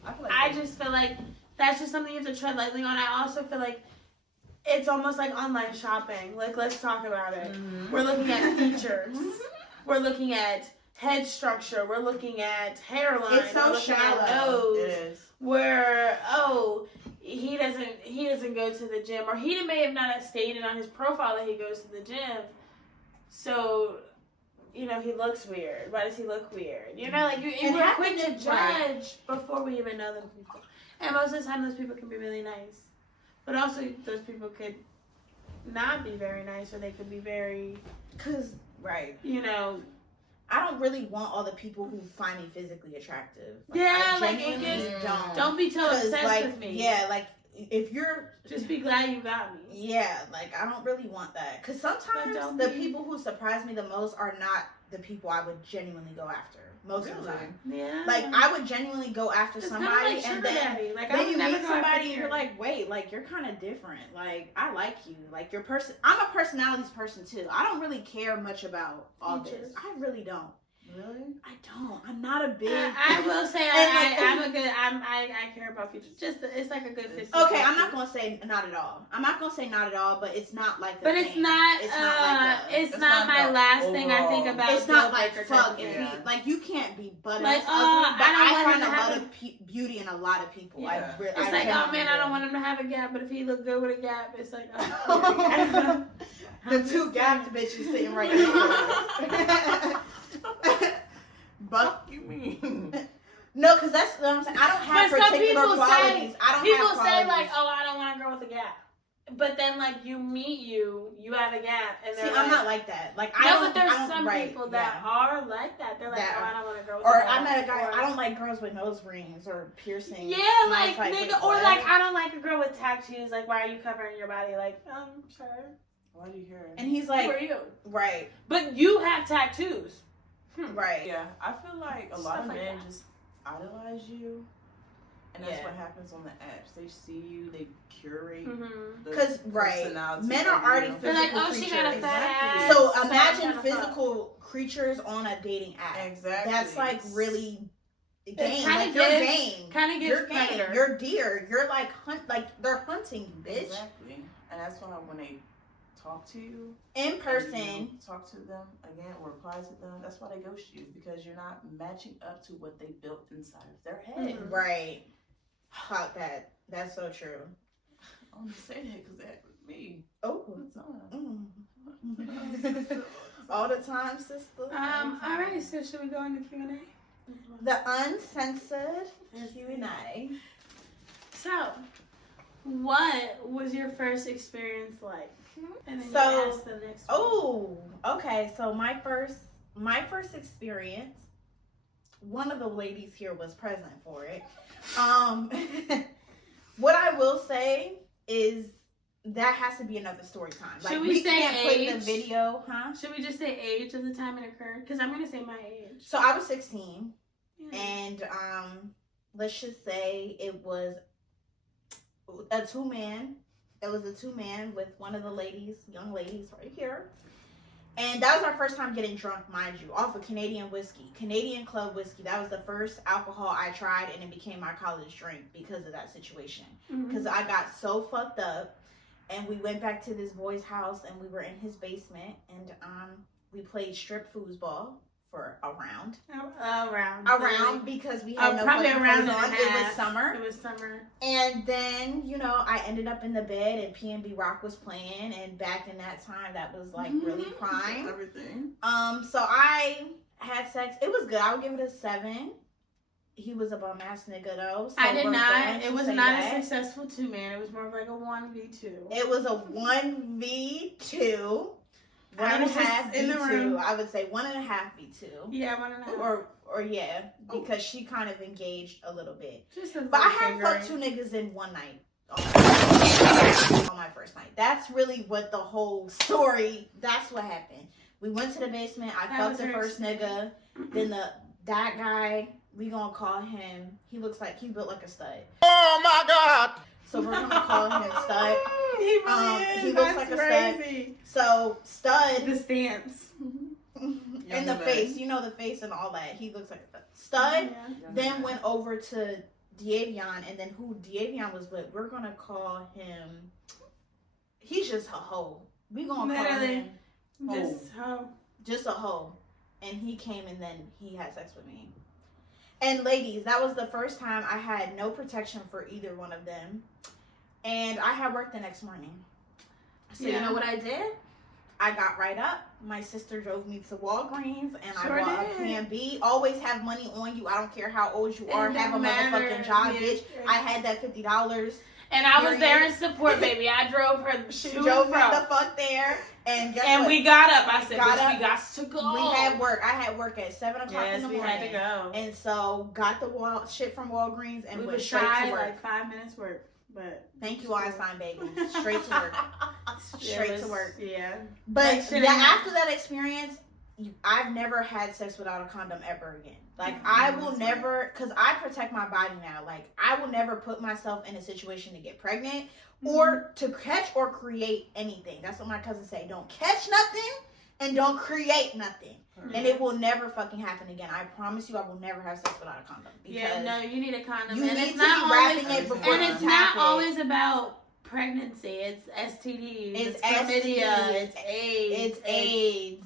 feel like I just feel like that's just something you have to tread lightly on. I also feel like it's almost like online shopping. Like, let's talk about it. We're looking at features. We're looking at head structure. We're looking at hairline. It's so shallow. It is. Where, he doesn't go to the gym, or he may have not stated on his profile that he goes to the gym. So, you know, he looks weird. Why does he look weird? You know, like, we're quick to judge before we even know those people. And most of the time, those people can be really nice. But also, those people could not be very nice, or they could be very, you know. I don't really want all the people who find me physically attractive. Like, Yeah, I like, genuinely don't be so obsessed like, with me. Yeah, like, if you're... Just be glad you got me. Yeah, like, I don't really want that. Because sometimes the people who surprise me the most are not the people I would genuinely go after. Most of the time. Yeah. Like, I would genuinely go after somebody, like and then like, you meet never somebody and you're like, wait, like, you're kind of different. Like, I like you. Like, I'm a personalities person, too. I don't really care much about all this. I really don't. Really? I don't. I'm not a big... I will say I care about features. Just, it's like a good 50. Okay, I'm not going to say not at all. I'm not going to say not at all, but it's not like But it's not, it's not my last thing I think about. It's not like, fuck, if you can't be butt like, ass ugly, but I find a lot of beauty in a lot of people. Yeah. It's like, oh man, I don't want him to have a gap, but if he look good with a gap, it's like, oh. The two gapped bitches sitting right there. But you mean? No, because that's what I'm saying. I don't have particular qualities. People say like, oh, I don't want a girl with a gap. But then, like, you have a gap, and they're I'm not like that. Like, but there's some people that are like that. They're like, oh, I don't want a girl with a gap. Or I met a guy. I don't like girls with nose rings or piercings. Yeah, like nigga, or like I don't like a girl with tattoos. Like, why are you covering your body? Like, sir. Why do you hear it? And he's like, who are you? Right. But you have tattoos. Right. Yeah, I feel like a lot of like men that. just idolize you. And that's what happens on the apps. They see you, they curate because men are already physical like, oh, creatures. she got a fat ass. So imagine physical creatures on a dating app. Exactly. That's like really game. Like you're game. Kind of gives game. You're deer. You're like they're hunting you, bitch. Exactly. And that's why when they talk to you in person, talk to them again or reply to them, that's why they ghost you, because you're not matching up to what they built inside of their head. Right. Fuck that. That's so true. I only say that because that was me. Oh. All the time, sister. All right, so should we go into Q&A? The uncensored Q&A. So, what was your first experience like? And then so, you ask the next one. Oh, okay. So my first experience, one of the ladies here was present for it. What I will say is that has to be another story time. Like, should we say can't age? Put in the video, huh? Should we just say age of the time it occurred? Because I'm gonna say my age. So I was 16, and let's just say it was a 2-man. It was a 2-man with one of the young ladies right here. And that was our first time getting drunk, mind you, off of Canadian whiskey. Canadian club whiskey. That was the first alcohol I tried, and it became my college drink because of that situation. Because I got so fucked up, and we went back to this boy's house, and we were in his basement, and we played strip foosball for a round. Around because we had no probably around on. It was summer. It was summer. And then, I ended up in the bed and P&B Rock was playing, and back in that time that was like really prime. Everything. So I had sex. It was good. I would give it a 7. He was a bum ass nigga though. So I did not. It was not a successful 2-man. It was more of like a 1v2. It was a 1v2. 1.5 V2. I would say 1.5 V2. Yeah, 1.5. Or yeah, because she kind of engaged a little bit. But I had fucked 2 niggas in one night. On my first night. That's really what the whole story. That's what happened. We went to the basement. I That fucked was the her first nigga. Then that guy, we gonna call him. He looks like he built like a stud. Oh my God! So we're gonna call him Stud. He really is. He looks like a stud. crazy. So Stud The stance. in the face, you know the face and all that. He looks like a stud. Yeah. Then went over to Diavion, and then who Diavion was with, we're gonna call him. He's just a hoe. We gonna call Literally. him Just just a hoe. And he came and then he had sex with me. And ladies, that was the first time I had no protection for either one of them. And I had work the next morning. So you know what I did? I got right up. My sister drove me to Walgreens and I bought a Plan B. Always have money on you. I don't care how old you are. Have a motherfucking job, bitch. I had that $50. And I was there in support, baby. I drove her. She drove me the fuck there. And guess what? We got up. I said, we got to go. We had work. I had work at 7 o'clock in the morning. Yes, we had to go. And so got the shit from Walgreens and we went would straight try to work. like 5 minutes work. But thank you, Einstein baby. Straight to work. Straight to work. Yeah. But after that experience, I've never had sex without a condom ever again. Like, I will never, because I protect my body now. Like, I will never put myself in a situation to get pregnant or to catch or create anything. That's what my cousins say. Don't catch nothing and don't create nothing. And it will never fucking happen again. I promise you, I will never have sex without a condom. No, you need a condom. You and need it's to not be wrapping always, it before and you it's tap not it. always about pregnancy. It's STDs. It's chlamydia. It's AIDS. It's AIDS.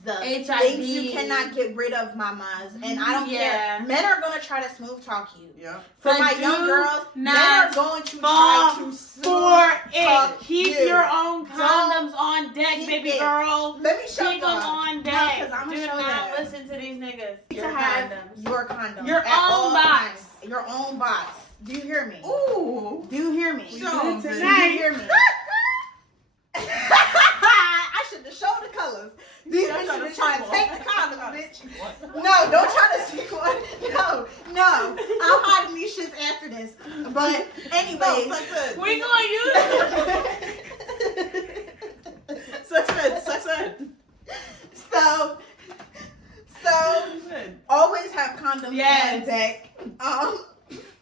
HIV. Things you cannot get rid of, mamas. And I don't care. Men are going to try to smooth talk you. Yeah. For But my do young girls, men not are going to fall try to for it. talk Keep you. your own condoms on deck, keep baby it. girl. Let me show Keep you. them on deck. No, 'cause I'ma Do show not them. listen to these niggas. To have your condom. Your at own all box. times. Your own box. Do you hear me? Ooh. Do you hear me? Show Do them. you hear me? I should have showed the colors. These bitches are trying to take the condoms, bitch. No, don't try to see one. No. I'm hiding these shits after this. But anyways, We gonna use it. Success. So always have condoms on deck.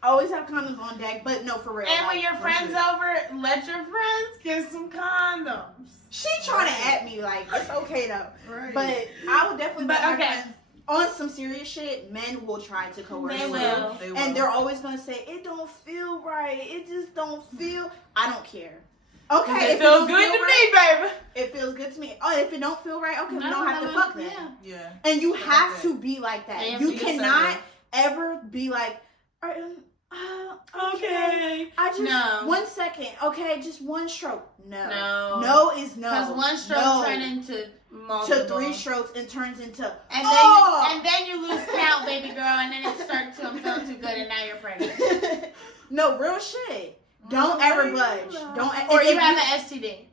Always have condoms on deck, but no, for real. And when your friends over, let your friends get some condoms. She trying to at me like it's okay though. Right. But I would definitely. But let my okay. friends, on some serious shit, men will try to coerce They you. will. And they're always gonna say it don't feel right. It just don't feel. I don't care. Okay, It feels good to me, baby. It feels good to me. Oh, if it don't feel right, okay, we don't have to fuck then. Yeah. And you have to be like that. And You be cannot ever be like, okay. I just No. 1 second. Okay, just one stroke. No. No. No is no. Because one stroke turns into multiple. to 3 strokes and turns into and then you lose count, baby girl, and then it starts to feel too good, and now you're pregnant. No, real shit. Don't ever budge. Or you have an STD.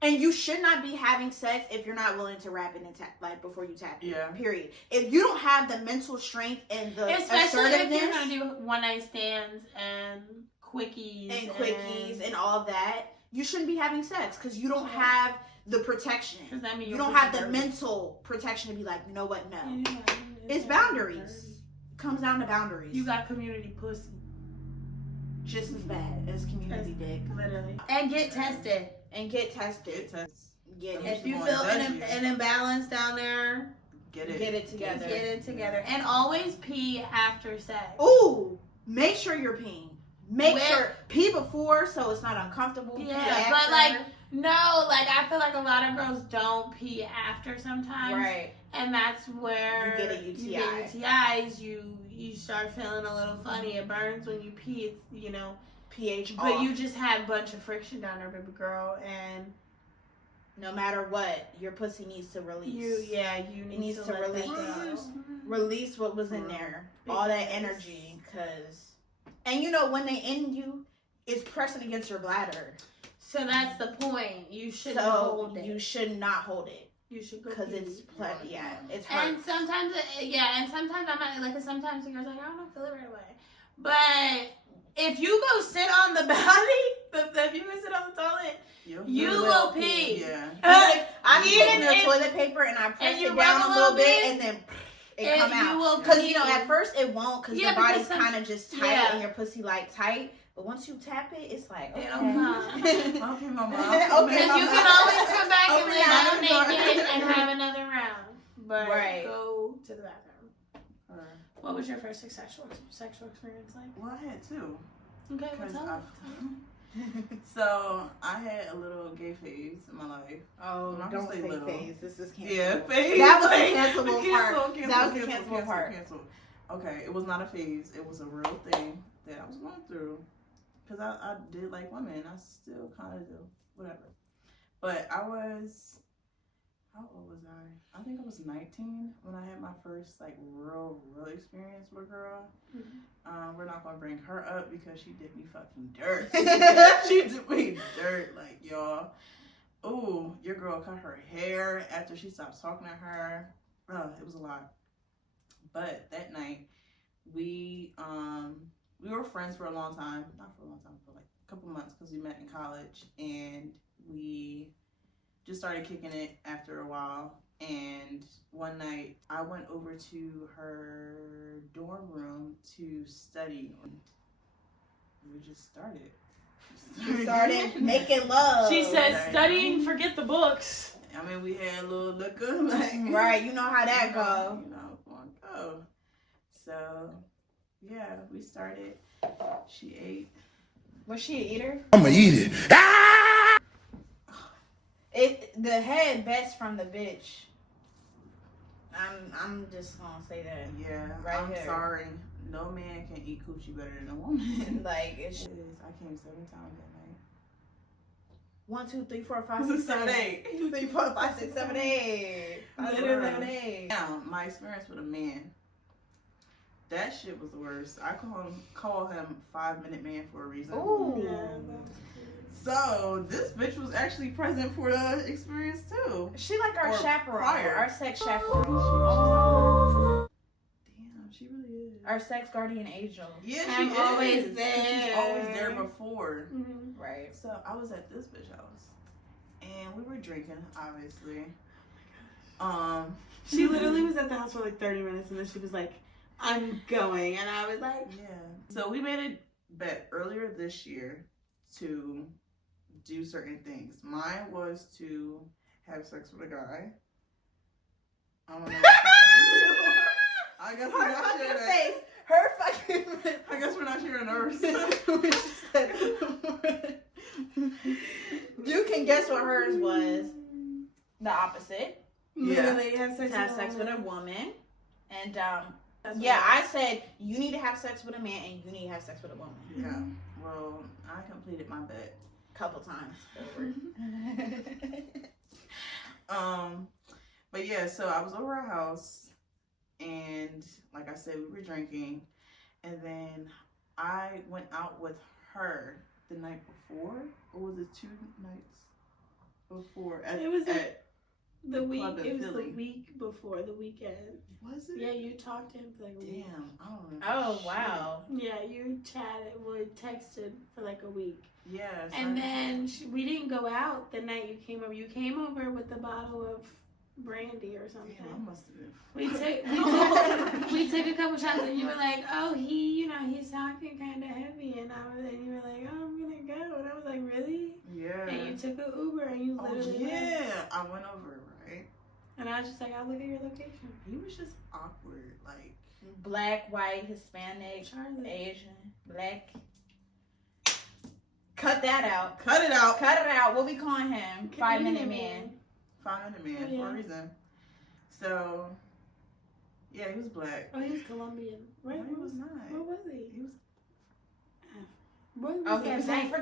And you should not be having sex if you're not willing to wrap it and tap, like before you tap it. Yeah. Period. If you don't have the mental strength and the Especially if assertiveness you're gonna do one night stands and quickies and all of that, you shouldn't be having sex because you don't have the protection. That mean You don't have the mental protection to be like, you know what? No. It's boundaries. Comes down to boundaries. You got community pussy. Just as bad as community dick. Literally. And get tested. And get tested. Get it. If you feel an imbalance down there, Get it together. Get it together. And always pee after sex. Ooh, make sure you're peeing. Make sure pee before so it's not uncomfortable. Yeah, but like I feel like a lot of girls don't pee after sometimes. Right. And that's where you get a UTI. You get UTIs. You start feeling a little funny. It burns when you pee. It's pH But off. you just have a bunch of friction down there, baby girl, and no matter what, your pussy needs to release. You need to let release. that go. Release what was in there. All that energy. And when they end you, it's pressing against your bladder. So that's the point. You should hold it. You should not hold it. You should go because it's it's hard. And sometimes I'm not like. Sometimes the girl's like, I don't feel it right away. But if you go sit on the body, if you go sit on the toilet, you will pee. Yeah. I I be Even taking the if- toilet paper and I press and you it down rub a little bit and then it and come you out. will Because, clean. at first it won't because Yeah, your body's because kind of just tight yeah. and your pussy like tight. But once you tap it, it's like, okay. Okay, mama. Okay, And mama. you can always come back and Open lay your down eyes. naked and have another round. But Right. go to the bathroom. What was your first sexual experience like? Well, I had two. Okay, well, tell us. So I had a little gay phase in my life. Oh, I'm don't gonna say say little. phase. This is cancelable. Yeah, phase. That was like, the cancelable part. cancel, That was the cancel, cancelable part. cancel. Okay, it was not a phase. It was a real thing that I was going through. Because I did like women. I still kind of do. Whatever. But I was... How old was I? I think I was 19 when I had my first like real experience with a girl. Mm-hmm. We're not gonna bring her up because she did me fucking dirt. She did me dirt, like y'all. Ooh, your girl cut her hair after she stopped talking to her. It was a lot. But that night, we were friends for a long time. Not for a long time, for like a couple months because we met in college and we just started kicking it after a while. And one night I went over to her dorm room to study. And we just started. Started making love. She said, studying, forget the books. I mean, we had a little liquor. Like, Right, you know how that go. You know, going go. So, yeah, we started. She ate. Was she an eater? I'ma eat it. The head best from the bitch. I'm just gonna say that. Yeah, Right I'm here. sorry. No man can eat coochie better than a woman. Like it's I came 7 times that night. 1, 2, 3, 4, 5, 6, 7, 8. 3, 4, 5, 6, 7, 8. 5, 6, 7, 8. Now, my experience with a man. That shit was the worst. I call him 5-minute man for a reason. Ooh. So this bitch was actually present for the experience too. She like our Or chaperone, prior. our sex chaperone, Damn, she really is. our sex guardian angel. Yeah, I'm she always is. there. She's always there before. Mm-hmm. Right. So I was at this bitch house, and we were drinking, obviously. She literally was at the house for like 30 minutes and then she was like, I'm going. And I was like, Yeah. So we made a bet earlier this year to do certain things. Mine was to have sex with a guy. I don't know. I guess we're Her not fucking sharing that. face. Her fucking. I guess we're not sharing ours. You can guess what hers was. The opposite. literally have To have sex with a woman. And That's yeah, what I said you need to have sex with a man and you need to have sex with a woman. Yeah. Well, I completed my bet. Couple times forward. But yeah, so I was over our house, and like I said, we were drinking, and then I went out with her the night before, or was it 2 nights before? It was the week. club in It was Philly. the week before the weekend. Was it? Yeah, you talked to him for like a week. Damn, I don't remember. Oh shit. wow. Yeah, you texted for like a week. Yeah. so And then we didn't go out the night you came over. You came over with a bottle of brandy or something. Damn, I must have been. We took a couple shots and you were like, oh, he's talking kind of heavy. And you were like, oh, I'm going to go. And I was like, really? Yeah. And you took an Uber and you Oh literally left. yeah, I went over, right? And I was just like, I'll look at your location. He was just awkward, like. Black, white, Hispanic, Charlie. Asian, black. Cut that out. Cut it out. Cut it out. What we calling him? 5-minute man. 5-minute man Oh, for a yeah. reason. So, yeah, he was black. Oh, he was Colombian. Right? No, he was not. What was he? He was. What was Okay, that was night?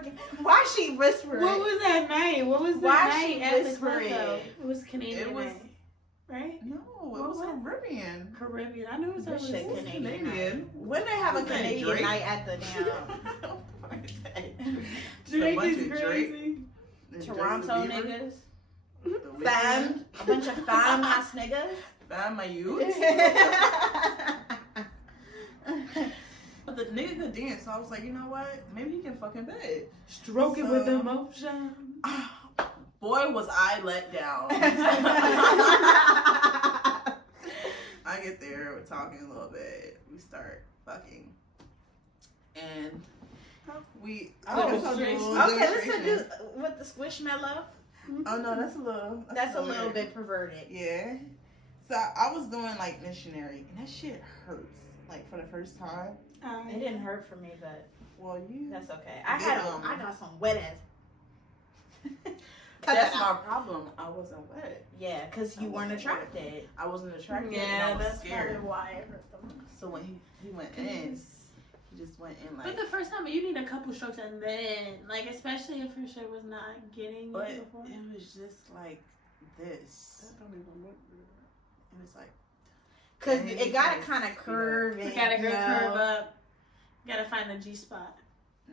why she whispering? What was that night? What was the Why night she at the club, whispering? though? It was Canadian It was- night. Right? No, it What was was it? Caribbean. Caribbean. I knew it was This shit over Canadian. Canadian. night. When they have a Was that Canadian Drake? night at the damn Drake bunch is of Drake. crazy. And Toronto Justin Bieber, niggas? The Weeknd, Fam, a bunch of fam ass niggas. Fam my youth. But the nigga could dance, so I was like, you know what? Maybe he can fucking bet. Stroke it So- with emotion. boy, was I let down. I get there, we're talking a little bit, we start fucking, and we. Okay, let's demonstration. do with the squishmallow. Oh no, that's a little. That's a little weird. bit perverted. Yeah. So I was doing like missionary, and that shit hurts. Like for the first time. It didn't hurt for me, but Well, that's okay. I got some wet ass. That's my problem. I wasn't wet. Yeah, because you weren't attracted. I wasn't attracted. Yeah, and I was that's scared. probably why it hurt the most. So when he went in, he just went in like. But the first time, you need a couple strokes, and then, like, especially if your shit was not getting But it before. it was just like this. That don't even look good. It was like. Because and it got to kind of curve. You gotta go curve up. You gotta find the G spot.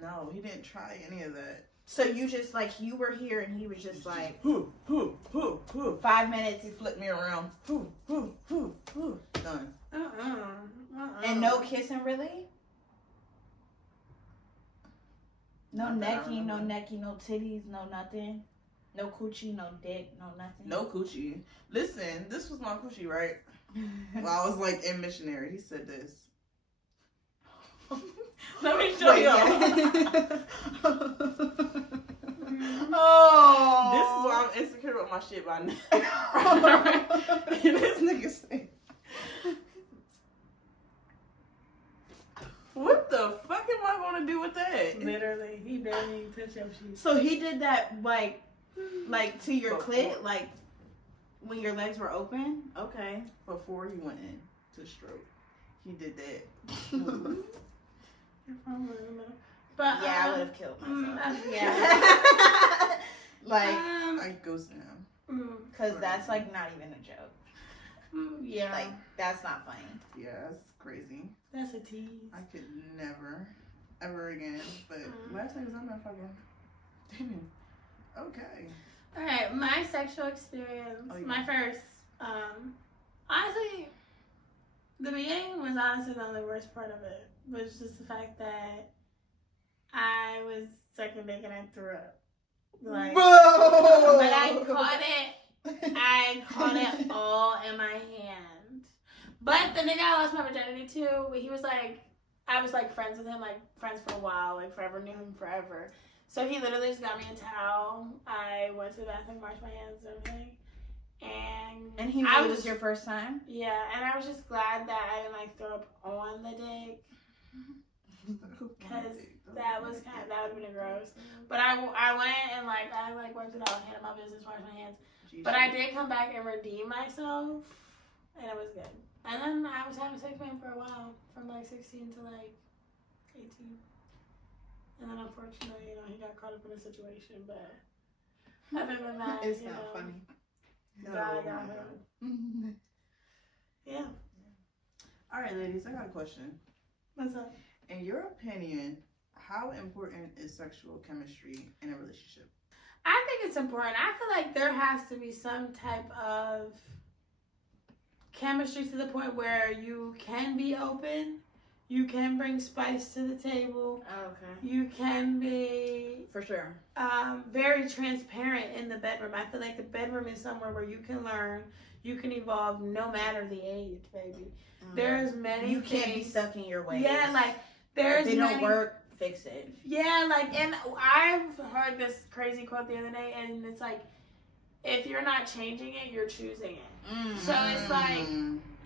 No, he didn't try any of that. So you just like, you were here and he was just like, Hoo, 5 minutes. He flipped me around. Done. And no kissing, really? No necking, no titties, no nothing. No coochie, no dick, no nothing. No coochie. Listen, this was my coochie, right? While I was like in missionary, he said this. Let me show you. Oh, This is why I'm insecure with my shit by now. This nigga say, what the fuck am I gonna do with that? Literally, he barely even touched your sheets. So he did that like to your Before. clit, like when your legs were open. Okay. Before he went in to stroke, he did that. But Yeah, I would have killed myself. yeah. Like, I ghosted him. because that's like not even a joke. Yeah, Like, that's not funny. Yeah, that's crazy. that's a tease. I could never, ever again. But last time was on that fucking. Damn. Okay. All right, my sexual experience, Oh, yeah. my first. Honestly, the beginning was honestly the only worst part of it. Was just the fact that I was sucking dick and I threw up. Like, but I caught it all in my hand. But the nigga I lost my virginity to, he was like, I was like friends with him, like friends for a while, like forever, knew him forever. So he literally just got me a towel. I went to the bathroom, washed my hands and everything. And he knew I it was your first time? Yeah, and I was just glad that I didn't like throw up on the dick. Because that would have been gross. But I went and I worked it out, handled my business, washed my hands. But I did come back and redeem myself, and it was good. And then I was having sex with him for a while, from 16 to 18. And then unfortunately, he got caught up in a situation. But other than that, It's not funny. God got him. Yeah. All right, ladies, I got a question. What's up? In your opinion, how important is sexual chemistry in a relationship? I think it's important. I feel like there has to be some type of chemistry to the point where you can be open, you can bring spice to the table, Okay. you can be For sure. very transparent in the bedroom. I feel like the bedroom is somewhere where you can learn, you can evolve no matter the age, baby. There's many You can't be things- stuck in your ways. Yeah, if there's they many, don't work, fix it. Yeah, and I've heard this crazy quote the other day, and it's like, if you're not changing it, you're choosing it. So it's like,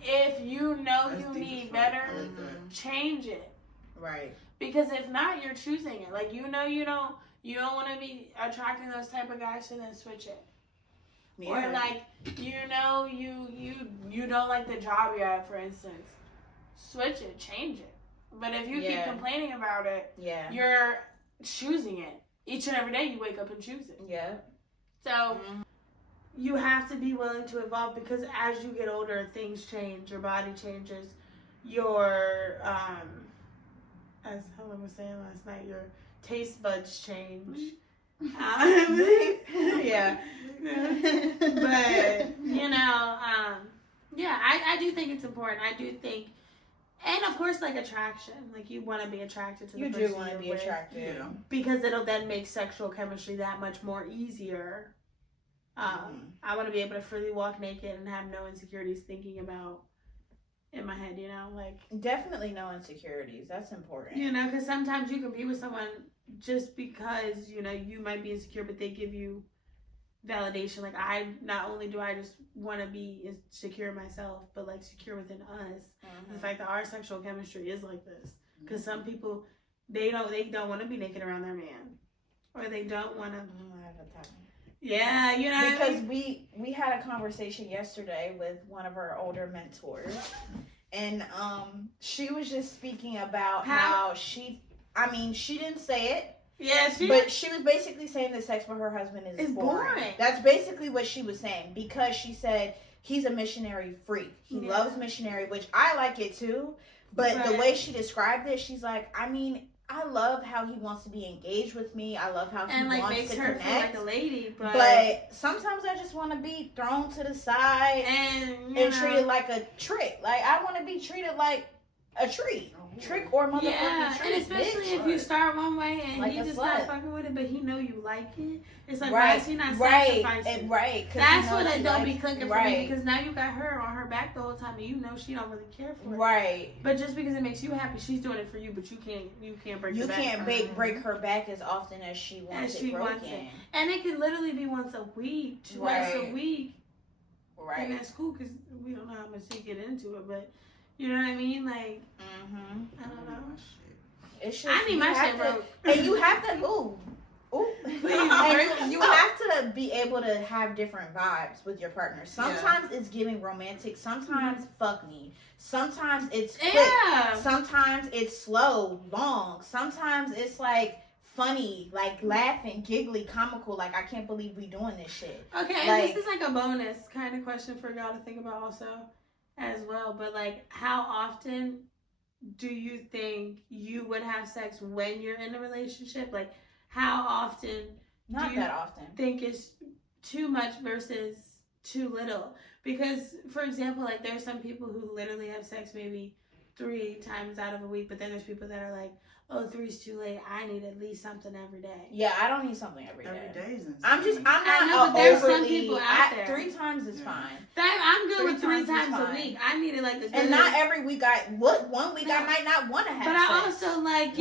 if you know That's you deep need as fuck. better, I like that. change it. Right. Because if not, you're choosing it. Like, you don't want to be attracting those type of guys, so then switch it. Yeah. Or you don't like the job you're at, for instance, switch it, change it. But if you keep complaining about it, Yeah. you're choosing it. Each and every day you wake up and choose it. Yeah. So you have to be willing to evolve, because as you get older, things change, your body changes, your as Helen was saying last night, your taste buds change. Yeah. But I do think it's important. I do think, and of course, attraction. You want to be attracted to the You person do want to you're be with, attracted. Yeah. because it'll then make sexual chemistry that much more easier I want to be able to freely walk naked and have no insecurities thinking about in my head, you know, like definitely no insecurities. That's important. You know, because sometimes you can be with someone just because, you know, you might be insecure, but they give you validation. Like, not only do I just want to be secure myself, but like secure within us. The fact that our sexual chemistry is like this. Because some people, they don't want to be naked around their man, or they don't want to. Yeah, you know, because we had a conversation yesterday with one of our older mentors, and she was just speaking about how she didn't say it. Yeah, but she was basically saying that sex with her husband is boring. That's basically what she was saying, because she said he's a missionary freak. He loves missionary, which I like it too. But the way she described it, she's like, I love how he wants to be engaged with me. I love how he wants makes to her connect. feel like a lady, but sometimes I just want to be thrown to the side and treated like a trick. Like, I want to be treated like a treat. Trick or motherfucking treat. And especially if you start one way and like he just not fucking with it, but he know you like it. It's like, why is he not sacrificing? That's what it don't be clicking for me, because now you got her on her back the whole time and you know she don't really care for it. Right. But just because it makes you happy, she's doing it for you, but you can't break her back. You can't break her back as often as she wants it broken. And it can literally be once a week, twice a week. Right. And that's cool, because we don't know how much they get into it, but you know what I mean? Like, I don't know. It's just, I need my shit broke. And you have to, and you have to be able to have different vibes with your partner. Sometimes it's giving romantic. Sometimes fuck me. Sometimes it's quick. Sometimes it's slow, long. Sometimes it's like funny, like laughing, giggly, comical. Like, I can't believe we doing this shit. Okay, and this is like a bonus kind of question for y'all to think about also as well. But like, how often do you think you would have sex when you're in a relationship? Like, how often do you think it's too much versus too little? Because, for example, like, there's some people who literally have sex maybe 3 times out of a week, but then there's people that are like, oh, 3's too late. I need at least something every day. Yeah, I don't need something every day. Every day is insane. I'm not but there's some people out there. 3 times is fine. I'm good with 3 times a week. I need it like a good. And not every week. One week I might not want to have but sex. I also like,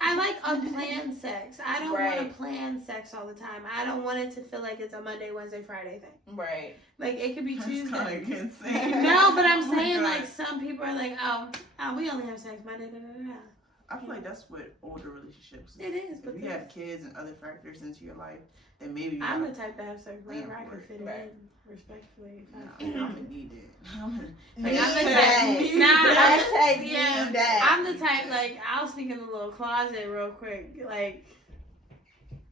I like unplanned sex. I don't want to plan sex all the time. I don't want it to feel like it's a Monday, Wednesday, Friday thing. Right. Like, it could be Tuesday. Kind of insane. No, but I'm saying, like, some people are like, we only have sex Monday, I feel like that's what older relationships is. It is, but if you have kids and other factors into your life, then maybe I'm the type to have sex whenever I can fit in, respectfully. I'm gonna need it. I'm the type, like, I'll sneak in the little closet real quick. Like,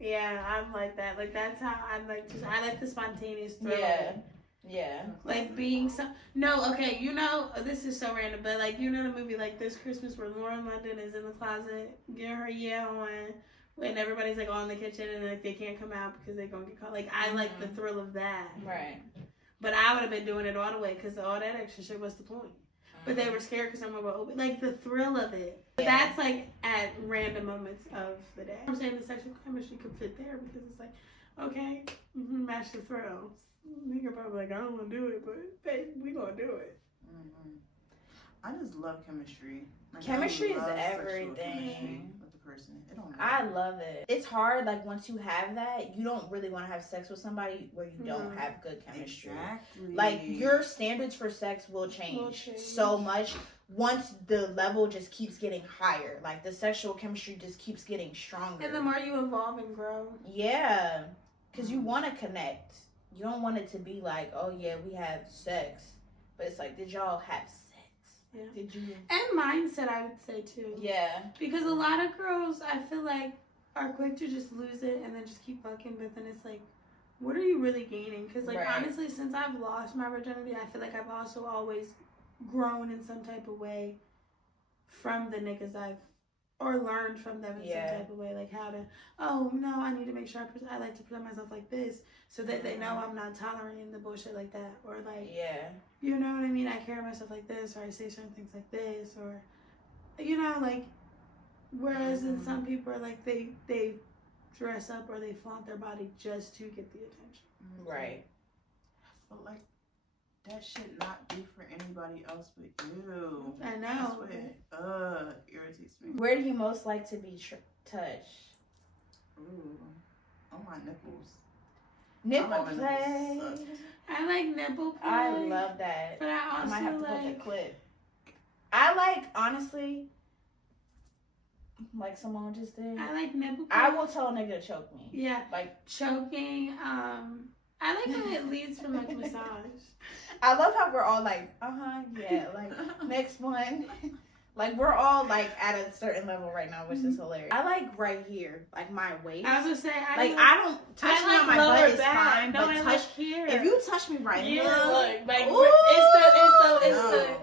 yeah, I'm like that. Like, that's how I'm like, I like the spontaneous thrill. Yeah. Like being okay, you know, this is so random, but like, you know the movie like This Christmas where Lauren London is in the closet getting her on when everybody's like all in the kitchen and like they can't come out because they're gonna get caught. Like, I like the thrill of that. Right. But I would have been doing it all the way because all that extra shit was the point. But they were scared because someone would open, like, the thrill of it. But that's like at random moments of the day. I'm saying the sexual chemistry could fit there because it's like, okay, match the thrill. Nigga probably like, I don't want to do it, but babe, we gonna do it. I just love chemistry. Like, chemistry is everything. With the person, it don't matter. I love it. It's hard. Like, once you have that, you don't really want to have sex with somebody where you don't have good chemistry. Exactly. Like, your standards for sex will change so much once the level just keeps getting higher. Like, the sexual chemistry just keeps getting stronger. And the more you evolve and grow. Yeah, because you want to connect. You don't want it to be like, oh yeah, we have sex, but it's like, did y'all have sex? Yeah. Did you? And mindset, I would say too. Yeah. Because a lot of girls, I feel like, are quick to just lose it and then just keep fucking, but then it's like, what are you really gaining? Because like, honestly, since I've lost my virginity, I feel like I've also always grown in some type of way from the niggas or learned from them in some type of way, like how to, oh no, I need to make sure I like to present myself like this so that they know I'm not tolerating the bullshit like that, or like, you know what I mean, I carry myself like this, or I say certain things like this, or, you know, like, whereas in some people are like, they dress up or they flaunt their body just to get the attention. Right. But like, that should not be for anybody else but you. I know. That's what irritates me. Where do you most like to be touched? Ooh, on my nipples. Nipple I like my play. nipples I like nipple play. I love that. But I I also might have to like. put the clip. I like, honestly, like Simone just did. I like nipple play. I will tell a nigga to choke me. Yeah. Like, Choking. I like when it leads from like massage. I love how we're all like, yeah, like, next one. Like, we're all like at a certain level right now, which is hilarious. I like right here, like my waist. I would say I don't touch me on my lower butt is back. fine, No, but I touch like here. if you touch me right yeah, here, look, like ooh,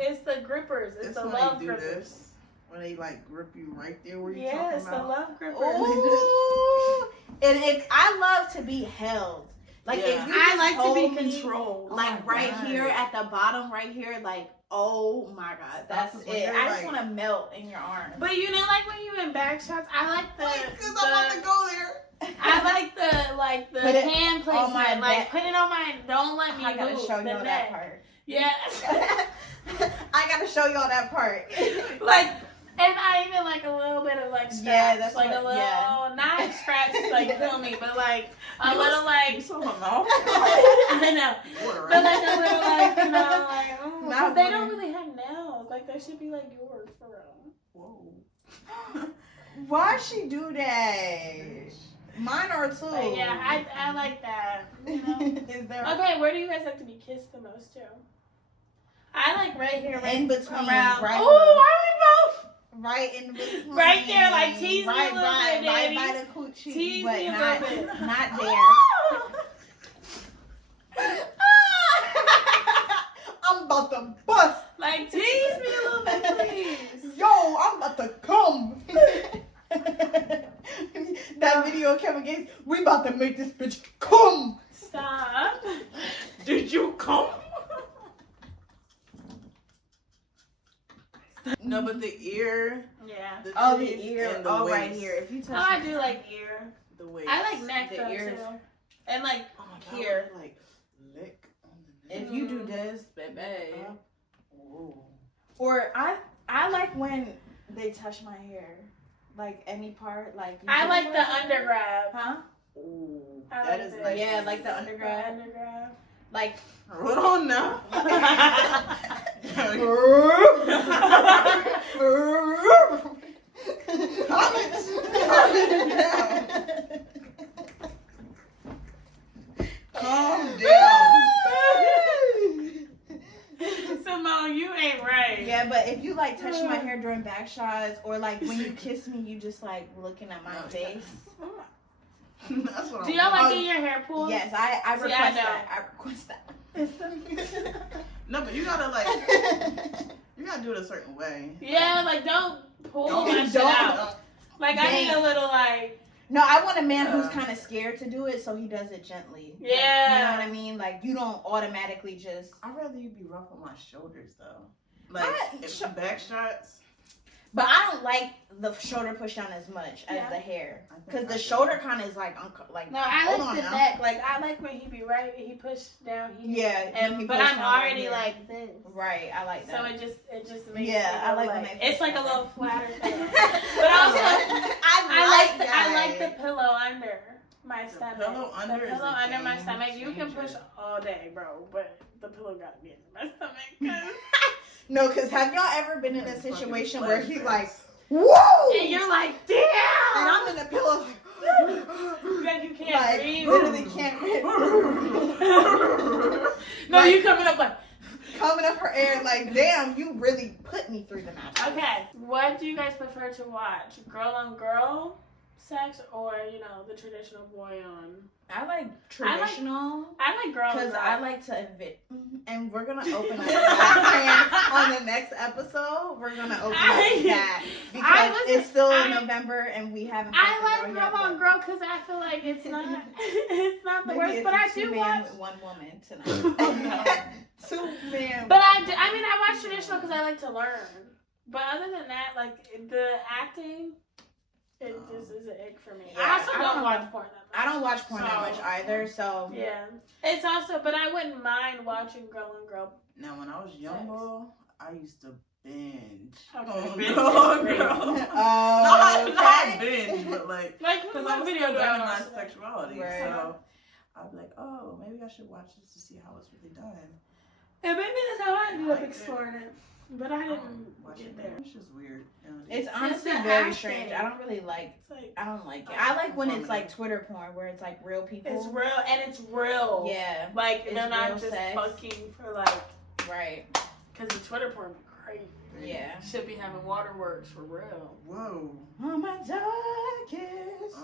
it's the grippers. It's It's the when love they do grippers. this. When they like grip you right there where you Yeah, talking it's the about. love grippers. ooh, and I love to be held. Like Yeah. if you I just like to hold be me, controlled. like Oh my right God. here at the bottom, right here, like oh my god, that's Stop it. it. I just Like- want to melt in your arms. But you know, like when you in back shots, I like the. Because I'm about to go there. I like the Put it hand on my placement. Like back. put it on my. Don't let me I gotta move show the y'all neck. that part. Yeah. I gotta show y'all that part. Like, and I even like a little bit of like scratch. Yeah, that's like what- a little, yeah. not scratch like kill me, but like a little You like. saw my mouth? I know, Water, but right? like a little like like Not because they don't water. really have nails. Like they should be like yours for real. Whoa. Why she do that? Mine are too. But yeah, I like that. You know? Is there Okay, where do you guys like to be kissed the most too? I like right here, right in between, around. right? Oh, are we both? Right in between. Right there, like, tease me a right little by, bit, right Daddy. by the coochie, Tease but me a not, little bit. not there. I'm about to bust. Like tease me a little bit, please. Yo, I'm about to come. That video of Kevin Gates, we about to make this bitch come. Stop. Did you come? No, but the ear, Yeah. the Oh, the titties, ear. and the Oh, waist. right here. If you touch Oh, I me- do like ear. The waist. I like neck The though ears. too. And like Oh my God, here. like lick on the neck. If you do this, baby. Up. Ooh. Or I like when they touch my hair, like any part, like. you I just- like the undergrab. Huh? Ooh. I That like is that. nice. Yeah, like the The undergrad. undergrad. Like. Hold on now. Calm down. Simone, you ain't right. Yeah, but if you like touch my hair during back shots, or like when you kiss me, you just like looking at my No, face. That's what Do I y'all want. like getting your hair pulled? Yes, I See, request I that. I request that. No, but you gotta like, you gotta do it a certain way. Yeah, like don't pull Don't- my shit don't- out. Like I need a little like. No, I want a man who's Yeah. kind of scared to do it, so he does it gently. Like, Yeah. you know what I mean? Like you don't automatically just. I'd rather you be rough on my shoulders though. Like I- if back shots. But I don't like the shoulder push down as much as Yeah. the hair, I think because I the do. shoulder kind of is like like. No, I hold like on the now. neck. Like I like when he be right. He push down here. Yeah, he But push I'm down right already here. like this. Right, I like that. So it just makes Yeah, it I like go when like they it's like a push little down. flatter thing. But also I like that. the pillow under my The stomach. pillow under the is pillow a under my game stomach. You can push changer. all day, bro, but the pillow gotta be under my stomach. 'Cause- No, because have y'all ever been in a That's fucking situation where he flashbacks. like, whoa, and you're like, damn. and I'm in the pillow like, Then you can't like breathe. literally can't No, like- you coming up like. coming up her air like, damn, you really put me through the match. Okay, what do you guys prefer to watch? Girl on girl sex or, the traditional boy on? I like traditional. I like girl on Because girl. I like to invent, and we're gonna open up that on the next episode. We're gonna open up that because it's still in November and we haven't. I fucked like around girl yet, on but girl because I feel like it's not it's not the maybe worst, it's but a I do two-man watch. with one woman Oh, tonight. 2 man. But I watch traditional because I like to learn. But other than that, like the acting It just is an ick for me. Yeah, I also I don't don't watch porn that much. I don't watch porn that So- much either, so Yeah. It's also, but I wouldn't mind watching girl on girl. Now, when I was younger, I used to binge. Okay, on binge Girl is on great. Girl. Oh, Not binge, but like, Like, because what I was video still do I learning my watch? sexuality. Right. So I'd be like, oh, maybe I should watch this to see how it's really done. And maybe that's how I ended up Like it. exploring it. But I didn't Watch get it there. It's just weird. it's honestly the very hashtag. strange. I don't really like. It's like, I don't like it. I like when it's like Twitter porn, where it's like real people. it's real, and it's real. Yeah, Like, It's they're not real just sex. fucking for, like, right. because the Twitter porn be crazy. Yeah. Should be having waterworks for real. Whoa. Oh my darkest.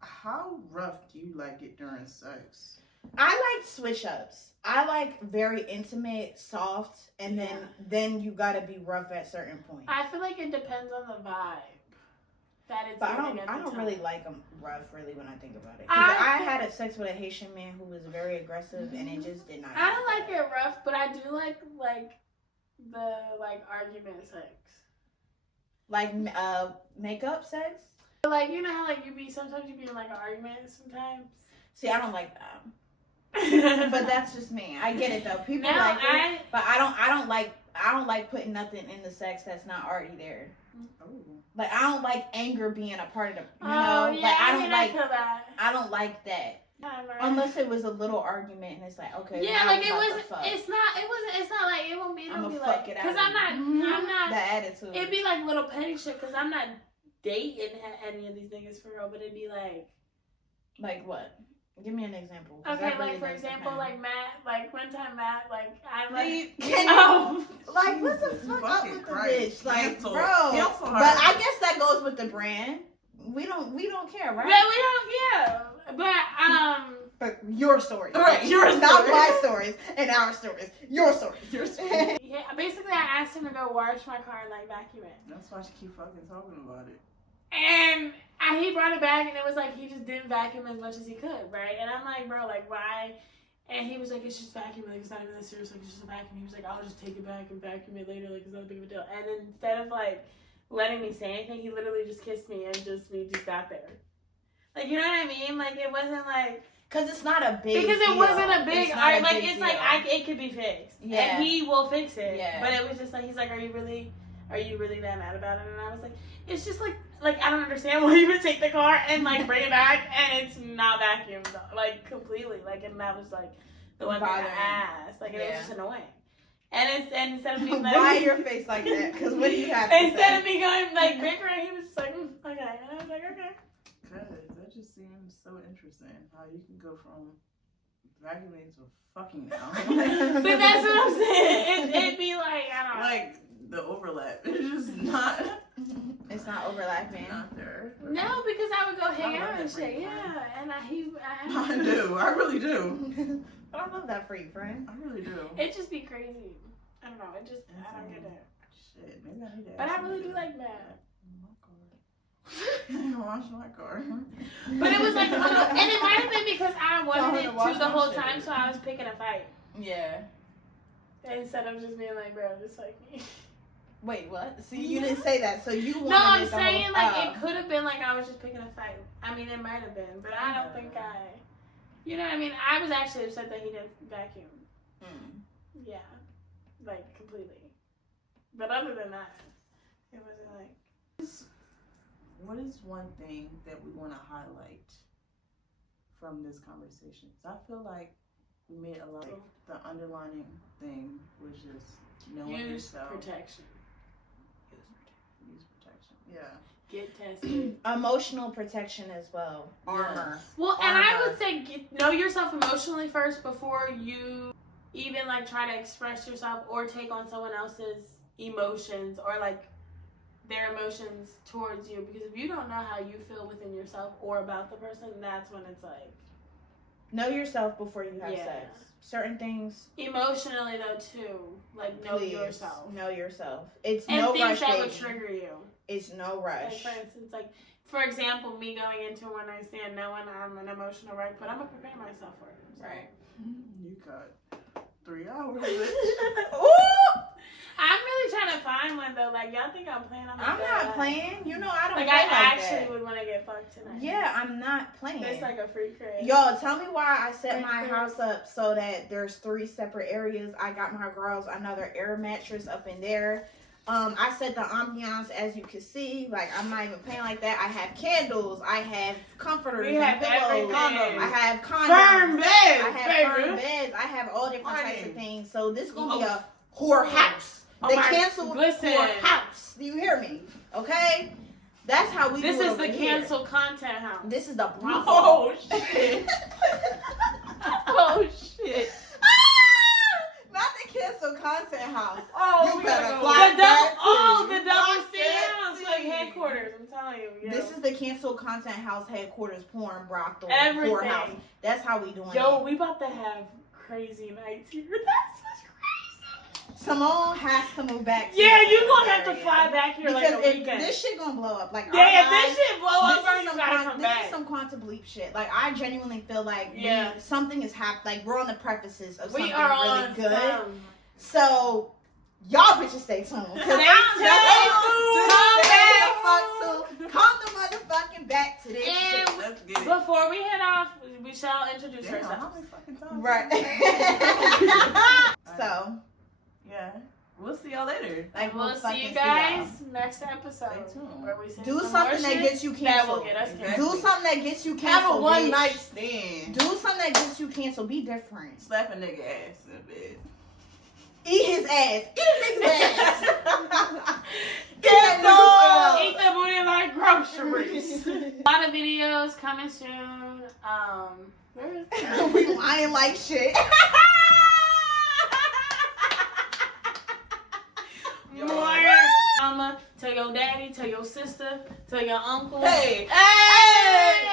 How rough do you like it during sex? I like switch ups. I like very intimate, soft, and then you gotta be rough at certain points. I feel like it depends on the vibe that it's But I giving at don't the time. really like them rough, really, when I think about it. 'Cause I I had a sex with a Haitian man who was very aggressive, and it just did not. I don't like it rough, but I do like the argument sex. Like makeup sex. Like, you know how like sometimes you be in like an argument sometimes. See, I don't like that. But that's just me. I get it though. People Now, like it, but I don't like putting nothing in the sex that's not already there. Oh. Like I don't like anger being a part of the. You Oh know, yeah, like I feel that. I don't like that. Right. Unless it was a little argument and it's like, okay, Yeah, now like we it about to wasn't. fuck. It's not like it won't be. It'll I'ma be fuck like it out because of I'm you. not. The attitude. It'd be like little petty shit because I'm not dating any of these niggas for real. But it'd be like what? Give me an example. 'Cause okay, that really like for does example, depend. like Matt, like one time Matt, like I like. Can Oh. like what the fuck up Fucking with the Christ. bitch? Like, Cancel. bro. Cancel her. But I guess that goes with the brand. We don't care, right? Yeah, we don't. Yeah, but But your stories. Right, your Not stories. my stories and our stories. Your stories. Your stories. yeah. Basically, I asked him to go wash my car and like vacuum it. That's why she keep fucking talking about it. And he brought it back, and it was like he just didn't vacuum as much as he could, right? And I'm like, bro, like why? And he was like, it's just vacuum, like it's not even that serious, like it's just a vacuum. He was like, I'll just take it back and vacuum it later, like it's not a big of a deal. And then instead of like letting me say anything, he literally just kissed me and we just got there. Like, you know what I mean? Like it wasn't like Because it's not a big because it deal. wasn't a big It's not art. a Like big it's like deal. it could be fixed. Yeah. And he will fix it. Yeah. But it was just like he's like, are you really that mad about it? And I was like, it's just like I don't understand why you would take the car and like bring it back and it's not vacuumed like completely. Like and that was like the one thing I Bothering. asked. Like and it was Yeah. just annoying. And instead of me like Why your face like that? Because what do you have to instead say? of me going like bickering, he was just like, okay. And I was like, okay. Cause that just seems so interesting. How you can go from vacuuming to fucking now. But that's what I'm saying. It'd be like I don't know. Like the overlap. It's just not. It's not overlapping. Not there. No, because I would go hang I love out and that for you, shit. friend. Yeah, and I do. I really do. I love that for you, friend. I really do. it just be crazy. I don't know. I don't get it. Shit, maybe I need to. But ask I really do somebody. like Matt. Wash my car. But it was like a little, and it might have been because I Tell wanted her it to to wash the my whole shit. time, so I was picking a fight Yeah. instead of just being like, bro, just like me. Wait, what? See, you didn't say that, so you wanted No, I'm it the saying whole, like oh. it could have been like I was just picking a fight. I mean, it might have been, but I don't think you know what I mean? I was actually upset that he didn't vacuum. Mm. Yeah, like completely. But other than that, it wasn't like. What is one thing that we want to highlight from this conversation? 'Cause I feel like we made a lot of the underlining thing was just knowing Use yourself. protection. Use protection. Yeah. Get tested. Emotional protection as well. Armor. Well, and I Armor. would say know yourself emotionally first before you even like try to express yourself or take on someone else's emotions or like their emotions towards you. Because if you don't know how you feel within yourself or about the person, that's when it's like Know yourself before you have Yeah. sex. Certain things. emotionally though too. Like know Please, yourself. Know yourself. It's And no things rush, that baby. would trigger you. It's no Like rush. for instance, like for example, me going into one night stand knowing I'm an emotional wreck, but I'm gonna prepare myself for it. So. Right. You got 3 hours. Ooh! I'm really trying to find one though. Like y'all think I'm playing? I'm not playing. You know I don't Like play I like actually that. would want to get fucked tonight. Yeah, I'm not playing. It's like a free crib. Y'all, tell me why I set my Free crib. house up so that there's 3 separate areas. I got my girls another air mattress up in there. I set the ambiance, as you can see. Like, I'm not even playing like that. I have candles. I have comforters. We have and pillows. everything. I have condoms. Firm bed. I have baby. firm beds. I have all different types Right. of things. So this is gonna be a whore house. Oh The my- canceled listen. whore house. Do you hear me? Okay? That's how we This do it is over the here. cancel content house. This is the brothel. Oh shit. Oh shit. Not the cancel content house. Oh, You we better gotta clock go. The that double, too. the double Clock stand that house, too. like headquarters. I'm telling you. Yeah. This is the cancel content house headquarters, porn brothel, everything. whorehouse. That's how we doing Yo, it. we about to have crazy nights here. That's such crazy. Simone has to move back. To Yeah, the you gonna have to area. fly back here because like a if weekend. this shit gonna blow up. Like Yeah, our if lives, this shit blow up, this bro, is you some gotta con- come this back. is some quantum bleep shit. Like I genuinely feel like Yeah. something is happening. Like we're on the prefaces of We something are really on good. some. So y'all bitches stay tuned. Stay tuned. Come the motherfucking back to this shit. And Let's get it. before we head off, we shall introduce Damn, how ourselves. many fucking times? Right. So, Yeah. We'll see y'all later. like, We'll see fucking you y'all. guys next episode. Stay tuned. Where we say Do some something more that shit gets you that canceled. will get us Exactly. canceled. Do something that gets you Have canceled. a one bitch. night stand. Do something that gets you canceled. Be different. Slap a nigga ass in bed. Eat his ass. Eat a nigga's ass. Cancel! Eat the booty like groceries. A lot of videos coming soon. Where is We lying like shit. more? Mama, tell your daddy, tell your sister, tell your uncle. Hey! Hey!